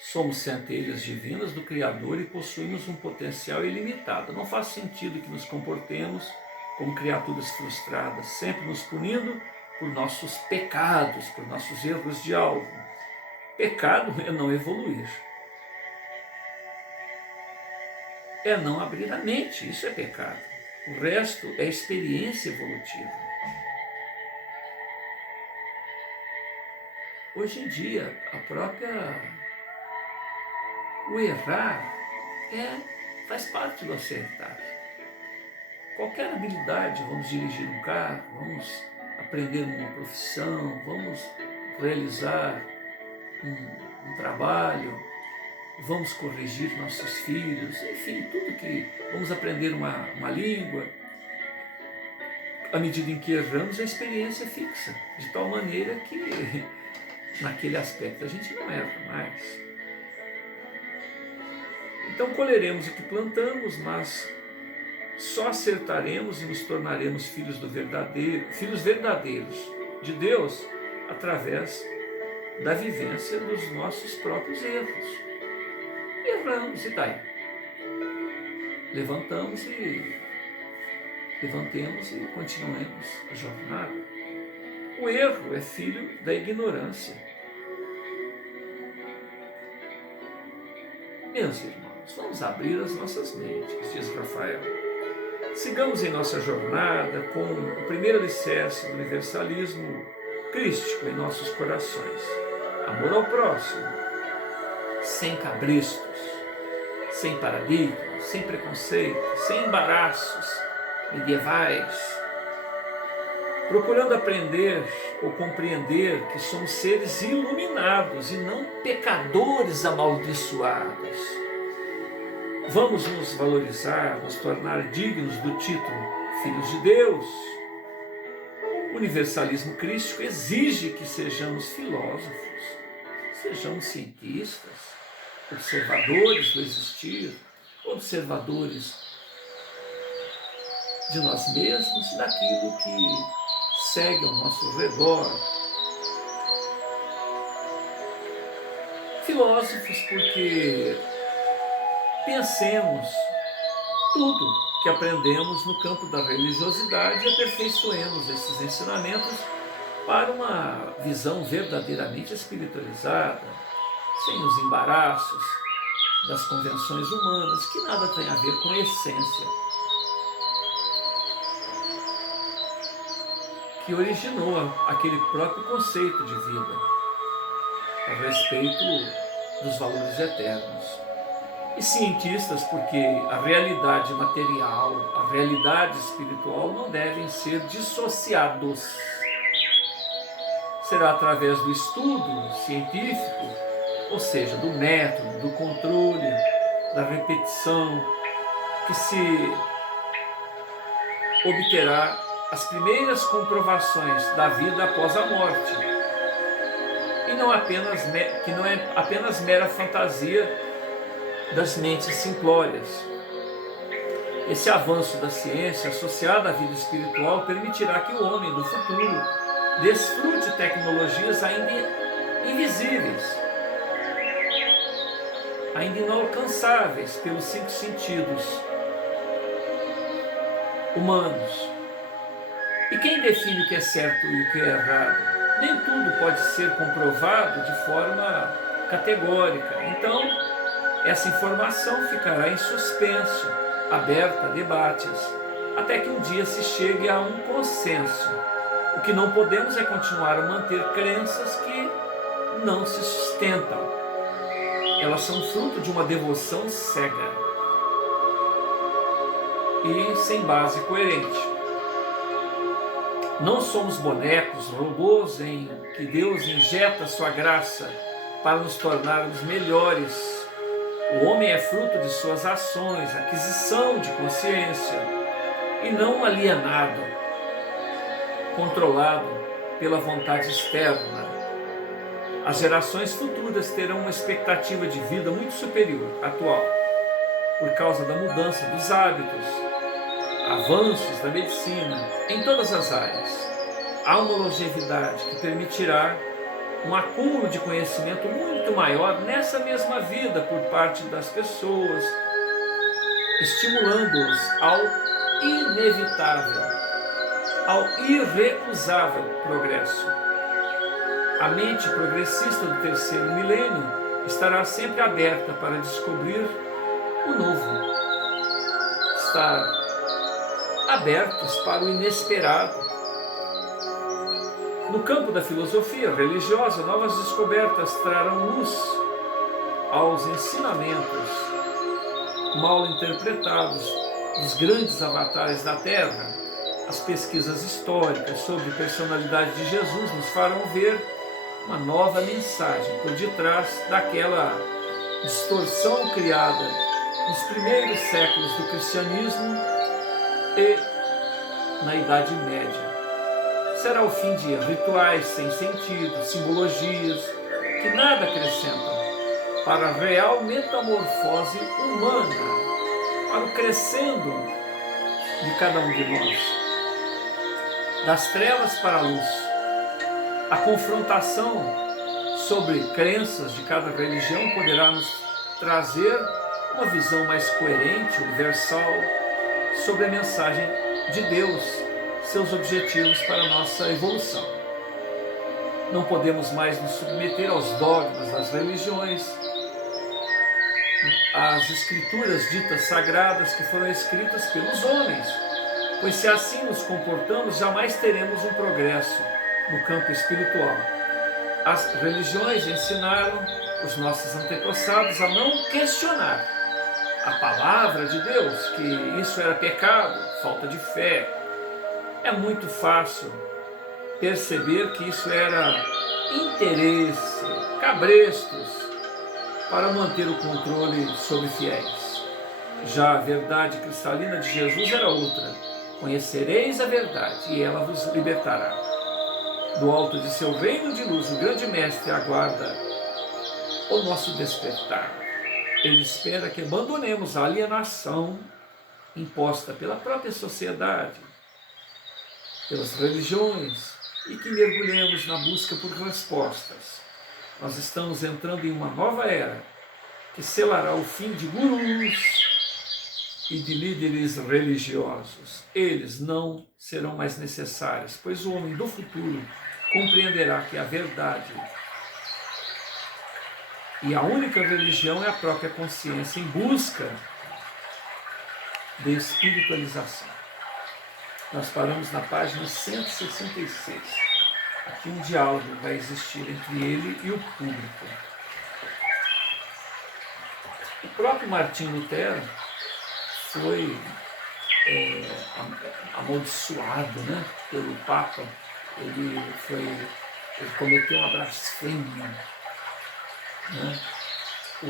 Somos centelhas divinas do Criador e possuímos um potencial ilimitado. Não faz sentido que nos comportemos como criaturas frustradas, sempre nos punindo por nossos pecados, por nossos erros de alvo. Pecado é não evoluir. É não abrir a mente, isso é pecado. O resto é experiência evolutiva. Hoje em dia, o errar faz parte do acertar. Qualquer habilidade, vamos dirigir um carro, vamos aprender uma profissão, vamos realizar um trabalho, vamos corrigir nossos filhos, enfim, tudo que vamos aprender uma língua. À medida em que erramos, a experiência é fixa, de tal maneira que naquele aspecto a gente não erra mais. Então colheremos o que plantamos, mas só acertaremos e nos tornaremos filhos verdadeiros de Deus através da vivência dos nossos próprios erros. E erramos, e daí? Levantemos e continuemos a jornada. O erro é filho da ignorância. Meus irmãos, vamos abrir as nossas mentes, diz Rafael. Sigamos em nossa jornada com o primeiro alicerce do universalismo crístico em nossos corações. Amor ao próximo, sem cabrestos, sem paradigmas, sem preconceitos, sem embaraços medievais, procurando aprender ou compreender que somos seres iluminados e não pecadores amaldiçoados. Vamos nos valorizar, nos tornar dignos do título Filhos de Deus. O universalismo crístico exige que sejamos filósofos, sejamos cientistas, observadores do existir, observadores de nós mesmos e daquilo que segue ao nosso redor. Filósofos porque pensemos tudo que aprendemos no campo da religiosidade e aperfeiçoemos esses ensinamentos para uma visão verdadeiramente espiritualizada, sem os embaraços das convenções humanas, que nada tem a ver com a essência que originou aquele próprio conceito de vida, a respeito dos valores eternos. E cientistas, porque a realidade material, a realidade espiritual não devem ser dissociados. Será através do estudo científico, ou seja, do método, do controle, da repetição, que se obterá as primeiras comprovações da vida após a morte. E que não é apenas mera fantasia das mentes simplórias. Esse avanço da ciência associado à vida espiritual permitirá que o homem do futuro desfrute tecnologias ainda invisíveis, ainda inalcançáveis pelos 5 sentidos humanos. E quem define o que é certo e o que é errado? Nem tudo pode ser comprovado de forma categórica. Então, essa informação ficará em suspenso, aberta a debates, até que um dia se chegue a um consenso. O que não podemos é continuar a manter crenças que não se sustentam. Elas são fruto de uma devoção cega e sem base coerente. Não somos bonecos, robôs em que Deus injeta sua graça para nos tornarmos melhores. O homem é fruto de suas ações, aquisição de consciência, e não alienado, controlado pela vontade externa. As gerações futuras terão uma expectativa de vida muito superior à atual, por causa da mudança dos hábitos, avanços da medicina em todas as áreas. Há uma longevidade que permitirá um acúmulo de conhecimento muito maior nessa mesma vida por parte das pessoas, estimulando-os ao inevitável, ao irrecusável progresso. A mente progressista do 3º milênio estará sempre aberta para descobrir o novo, estar abertos para o inesperado. No campo da filosofia religiosa, novas descobertas trarão luz aos ensinamentos mal interpretados dos grandes avatares da Terra. As pesquisas históricas sobre a personalidade de Jesus nos farão ver uma nova mensagem por detrás daquela distorção criada nos primeiros séculos do cristianismo e na Idade Média. Será o fim de rituais sem sentido, simbologias que nada acrescentam para a real metamorfose humana, para o crescendo de cada um de nós, das trevas para a luz. A confrontação sobre crenças de cada religião poderá nos trazer uma visão mais coerente, universal, sobre a mensagem de Deus, seus objetivos para a nossa evolução. Não podemos mais nos submeter aos dogmas das religiões, às escrituras ditas sagradas que foram escritas pelos homens, pois se assim nos comportamos, jamais teremos um progresso no campo espiritual. As religiões ensinaram os nossos antepassados a não questionar a palavra de Deus, que isso era pecado, falta de fé. É muito fácil perceber que isso era interesse, cabrestos, para manter o controle sobre fiéis. Já a verdade cristalina de Jesus era outra. Conhecereis a verdade, e ela vos libertará. Do alto de seu reino de luz, o grande mestre aguarda o nosso despertar. Ele espera que abandonemos a alienação imposta pela própria sociedade, pelas religiões, e que mergulhemos na busca por respostas. Nós estamos entrando em uma nova era, que selará o fim de gurus e de líderes religiosos. Eles não serão mais necessários, pois o homem do futuro compreenderá que a verdade e a única religião é a própria consciência em busca de espiritualização. Nós paramos na página 166. Aqui um diálogo vai existir entre ele e o público. O próprio Martinho Lutero foi amaldiçoado, né, pelo Papa. Ele cometeu uma blasfêmia, né? O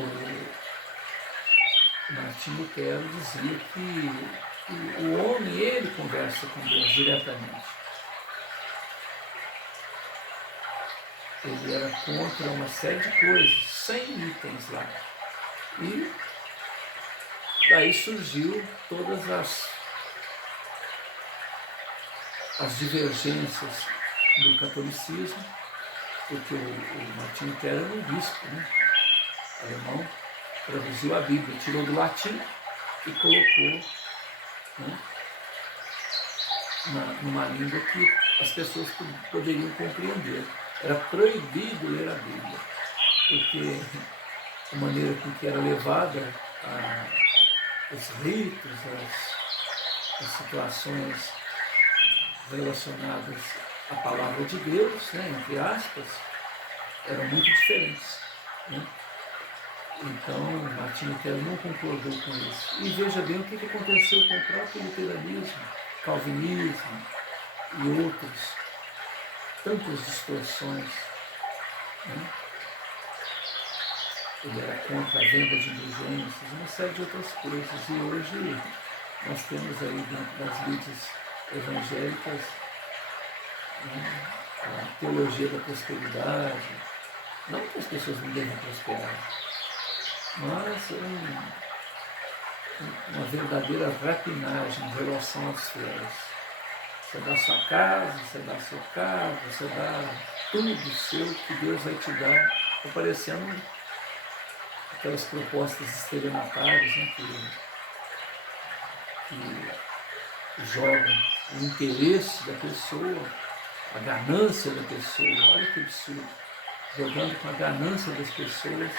Martinho Lutero dizia que o homem, ele conversa com Deus diretamente. Ele era contra uma série de coisas, 100 itens lá. E daí surgiu todas as divergências do catolicismo, porque o Martinho Lutero era um bispo, né, alemão, traduziu a Bíblia, tirou do latim e colocou, né, numa língua que as pessoas poderiam compreender. Era proibido ler a Bíblia, porque a maneira com que era levada os ritos, as situações relacionadas à palavra de Deus, né, entre aspas, eram muito diferentes, né? Então, Martinho Lutero não concordou com isso. E veja bem o que aconteceu com o próprio luteranismo, calvinismo e outros, tantas distorções, né? Ele era contra a venda de indulgências, uma série de outras coisas. E hoje nós temos aí dentro das mídias evangélicas, né, a teologia da prosperidade. Não que as pessoas não devem prosperar, mas uma verdadeira rapinagem em relação às fiéis. Você dá sua casa, você dá seu carro, você dá tudo seu que Deus vai te dar, aparecendo aquelas propostas estelionatárias, né, que jogam o interesse da pessoa, a ganância da pessoa. Olha que absurdo, jogando com a ganância das pessoas.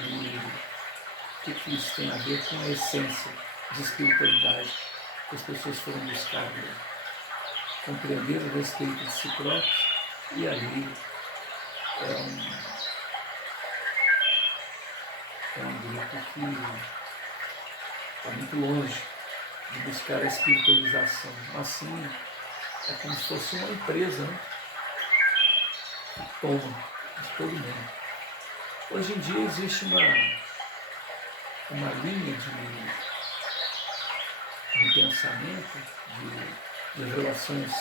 E o que isso tem a ver com a essência de espiritualidade que as pessoas foram buscar, compreender a respeito de si próprios, e ali é um grupo que está muito longe de buscar a espiritualização. Assim, é como se fosse uma empresa, né, que toma de todo mundo. Hoje em dia existe uma linha de pensamento, de relações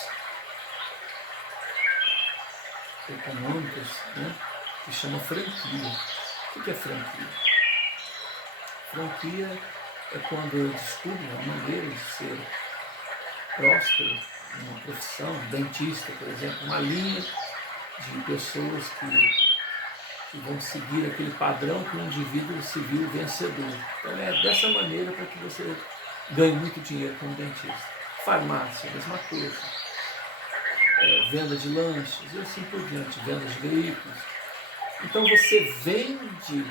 econômicas, né, que chama franquia. O que é franquia? Franquia é quando eu descubro uma maneira de ser próspero, uma profissão, dentista, por exemplo, uma linha de pessoas que vão seguir aquele padrão que o indivíduo se viu vencedor. Então é dessa maneira para que você ganhe muito dinheiro como dentista. Farmácia, a mesma coisa. Venda de lanches e assim por diante, venda de veículos. Então você vende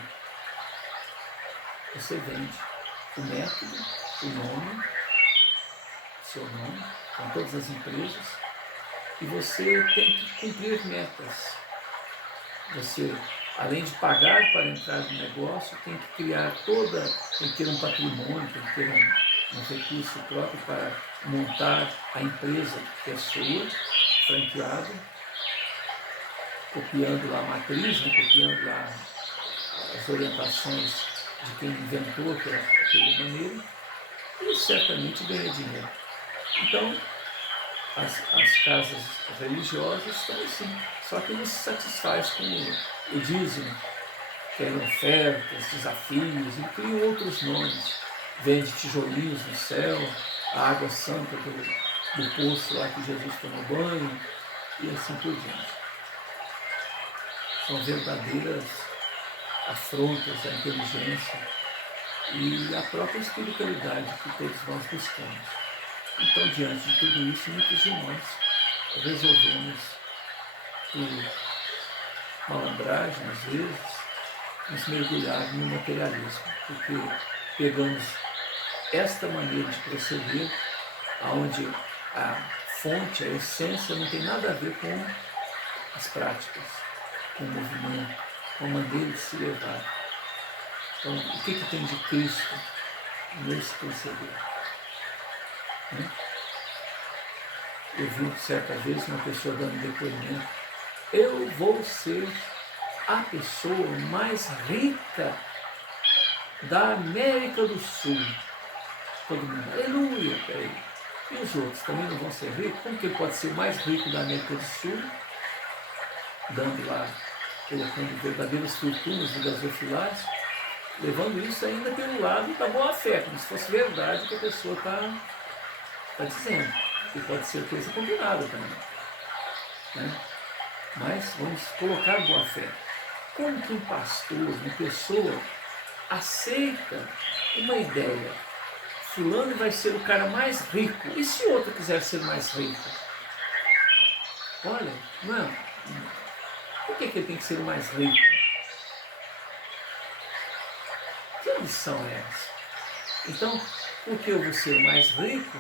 o método, o nome, seu nome, com todas as empresas, e você tem que cumprir metas. Você, além de pagar para entrar no negócio, tem que criar tem que ter um patrimônio, tem que ter um recurso próprio para montar a empresa que é sua, franqueada, copiando lá a matriz, né, copiando lá as orientações de quem inventou aquele maneiro, e certamente ganha dinheiro. Então, as casas religiosas estão assim, só que não se satisfaz com o dízimo, querem ofertas, desafios, e criam outros nomes. Vende tijolinhos no céu, a água santa do poço lá que Jesus tomou banho, e assim por diante. São verdadeiras afrontas à inteligência e à própria espiritualidade que todos nós buscamos. Então, diante de tudo isso, muitos de nós resolvemos, por malandragem, às vezes, nos mergulhar no materialismo, porque pegamos esta maneira de proceder, onde a fonte, a essência, não tem nada a ver com as práticas, com o movimento, com a maneira de se levar. Então, o que tem de Cristo nesse proceder? Eu vi certa vez uma pessoa dando depoimento: eu vou ser a pessoa mais rica da América do Sul. Todo mundo, aleluia, peraí. E os outros também não vão ser ricos? Como que ele pode ser o mais rico da América do Sul? Dando lá, colocando verdadeiras fortunas no gasofilácio, levando isso ainda pelo lado da boa-fé, como se fosse verdade que a pessoa está dizendo. Que pode ser coisa combinada também. Né? Mas vamos colocar boa-fé. Como que um pastor, uma pessoa, aceita uma ideia? Fulano vai ser o cara mais rico. E se o outro quiser ser mais rico? Olha, não. Por que ele tem que ser o mais rico? Que lição é essa? Então, porque eu vou ser o mais rico,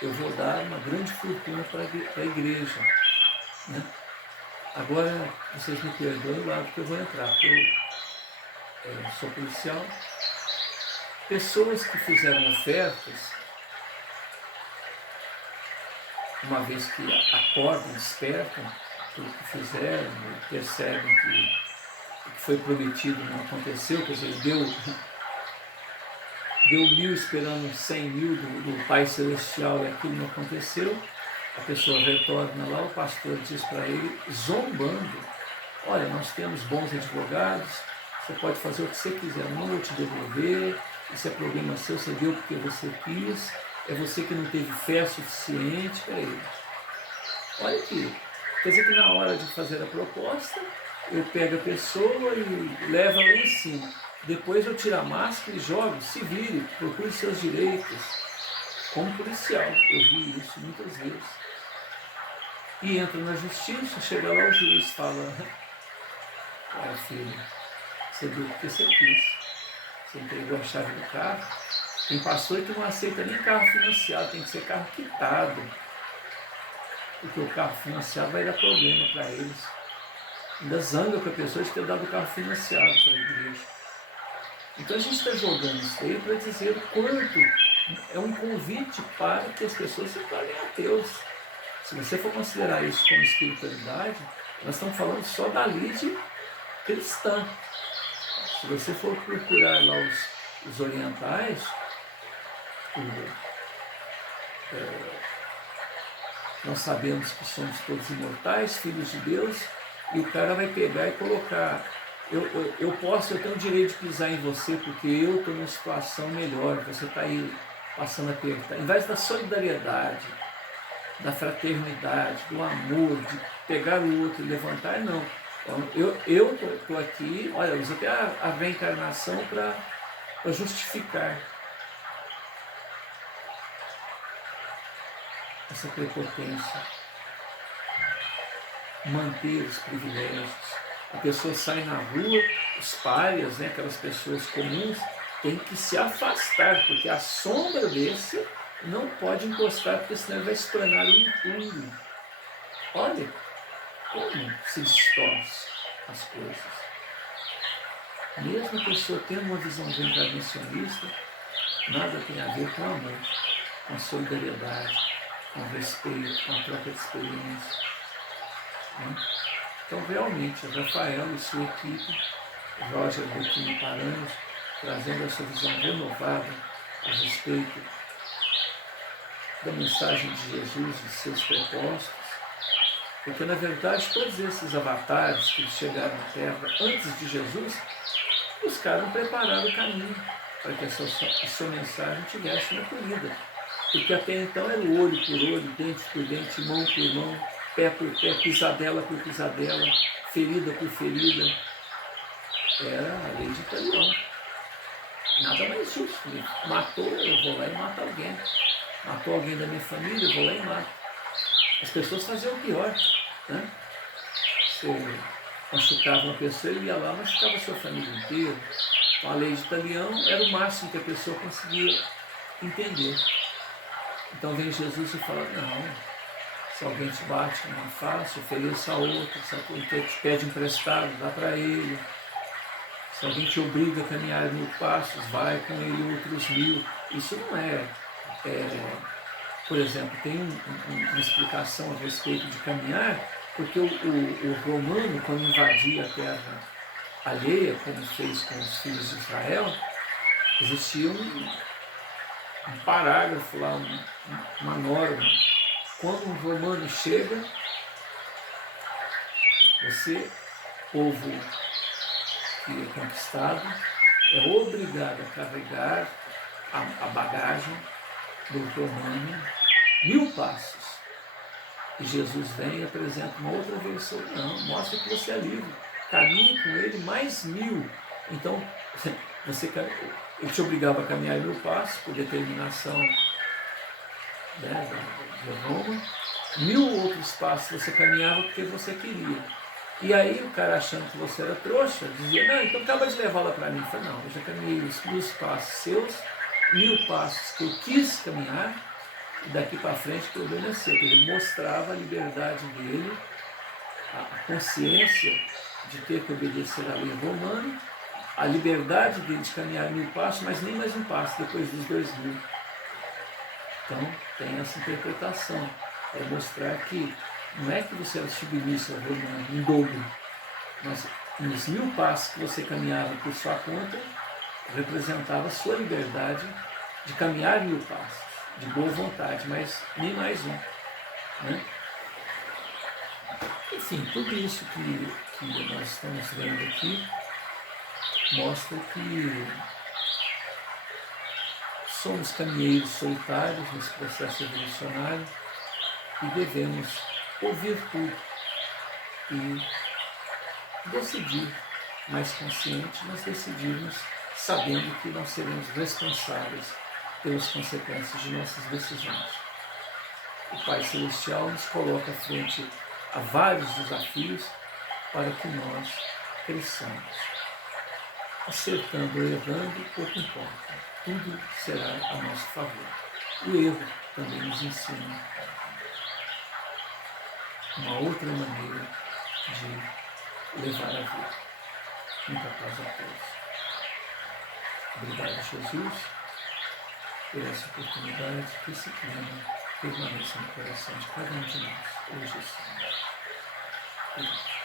eu vou dar uma grande fortuna para a igreja. Né? Agora, vocês me perdoem o lado que eu vou entrar, porque eu sou policial. Pessoas que fizeram ofertas, uma vez que acordam, despertam pelo que fizeram, percebem que o que foi prometido não aconteceu, quer dizer, deu 1.000 esperando 100.000 do Pai Celestial e aquilo não aconteceu, a pessoa retorna lá, o pastor diz para ele, zombando: olha, nós temos bons advogados, você pode fazer o que você quiser, não vou te devolver, isso é problema seu, você deu porque você quis, é você que não teve fé suficiente. Peraí, olha aqui, quer dizer que na hora de fazer a proposta, eu pego a pessoa e levo ela em cima. Depois eu tiro a máscara e jogo, se vire, procure seus direitos. Como policial, eu vi isso muitas vezes. E entra na justiça, chega lá o juiz fala: olha, filho, você deu porque você quis. Você entregou a chave do carro. Tem pastor que não aceita nem carro financiado, tem que ser carro quitado. Porque o carro financiado vai dar problema para eles. Ainda zanga com a pessoa de ter dado o carro financiado para a igreja. Então a gente está jogando isso aí para dizer o quanto é um convite para que as pessoas se tornem ateus. Se você for considerar isso como espiritualidade, nós estamos falando só da lide cristã. Se você for procurar lá os orientais, nós sabemos que somos todos imortais, filhos de Deus, e o cara vai pegar e colocar: eu tenho o direito de pisar em você porque eu estou numa situação melhor, você está aí passando a apertar. Em vez da solidariedade, da fraternidade, do amor, de pegar o outro e levantar, não. Eu estou aqui, olha, usa até a reencarnação para justificar essa prepotência, manter os privilégios. A pessoa sai na rua, os párias, né, aquelas pessoas comuns, tem que se afastar, porque a sombra desse não pode encostar, porque senão ele vai se tornar um impuro. Olha como se distorce as coisas. Mesmo a pessoa tendo uma visão reencarnacionista, nada tem a ver com amor, com solidariedade, com respeito, com a troca de experiência. Né? Então, realmente, Rafael e sua equipe, Roger Bottini Paranhos, trazendo essa visão renovada a respeito da mensagem de Jesus e seus propósitos, porque, na verdade, todos esses avatares que chegaram à Terra antes de Jesus buscaram preparar o caminho para que a sua mensagem tivesse uma acolhida. Porque até então era o olho por olho, dente por dente, mão por mão, pé por pé, pisadela por pisadela, ferida por ferida. Era a lei de Italião. Nada mais justo. Matou, eu vou lá e mato alguém. Matou alguém da minha família, eu vou lá e mato. As pessoas faziam o pior. Né? Se machucava uma pessoa, ele ia lá e machucava a sua família inteira. Então, a lei de Italião era o máximo que a pessoa conseguia entender. Então vem Jesus e fala, não, se alguém te bate numa face, ofereça a outra, se alguém te pede emprestado, dá para ele. Se alguém te obriga a caminhar 1000 passos, vai com ele outros 1000. Isso não por exemplo, tem uma explicação a respeito de caminhar, porque o romano, quando invadia a terra alheia, como fez com os filhos de Israel, existia um parágrafo lá, uma norma. Quando um romano chega, você, povo que é conquistado, é obrigado a carregar a bagagem do romano 1000 passos. E Jesus vem e apresenta uma outra versão. Não, mostra que você é livre. Caminhe com ele mais 1000. Então, ele te obrigava a caminhar 1000 passos por determinação, né, de Roma. 1000 outros passos você caminhava porque você queria. E aí o cara, achando que você era trouxa, dizia, não, então acaba de levá-la para mim. Eu falei, não, eu já caminhei os 1000 passos seus, 1000 passos que eu quis caminhar, e daqui para frente o problema é seu. Ele mostrava a liberdade dele, a consciência de ter que obedecer à lei romana, a liberdade dele de caminhar 1000 passos, mas nem mais um passo depois dos 2000. Então tem essa interpretação, é mostrar que não é que você era submisso ao romano, em dobro, mas nos 1000 passos que você caminhava por sua conta, representava a sua liberdade de caminhar 1000 passos, de boa vontade, mas nem mais um. Né? Enfim, tudo isso que nós estamos vendo aqui mostra que somos caminheiros solitários nesse processo evolucionário e devemos ouvir tudo e decidir mais consciente, mas decidirmos sabendo que nós seremos responsáveis pelas consequências de nossas decisões. O Pai Celestial nos coloca à frente a vários desafios para que nós cresçamos. Acertando ou errando, pouco importa. Tudo será a nosso favor. O erro também nos ensina uma outra maneira de levar a vida. Muita paz a todos. Obrigado, Jesus, por essa oportunidade, que esse clima permaneça no coração de cada um de nós, hoje e sempre. Obrigado.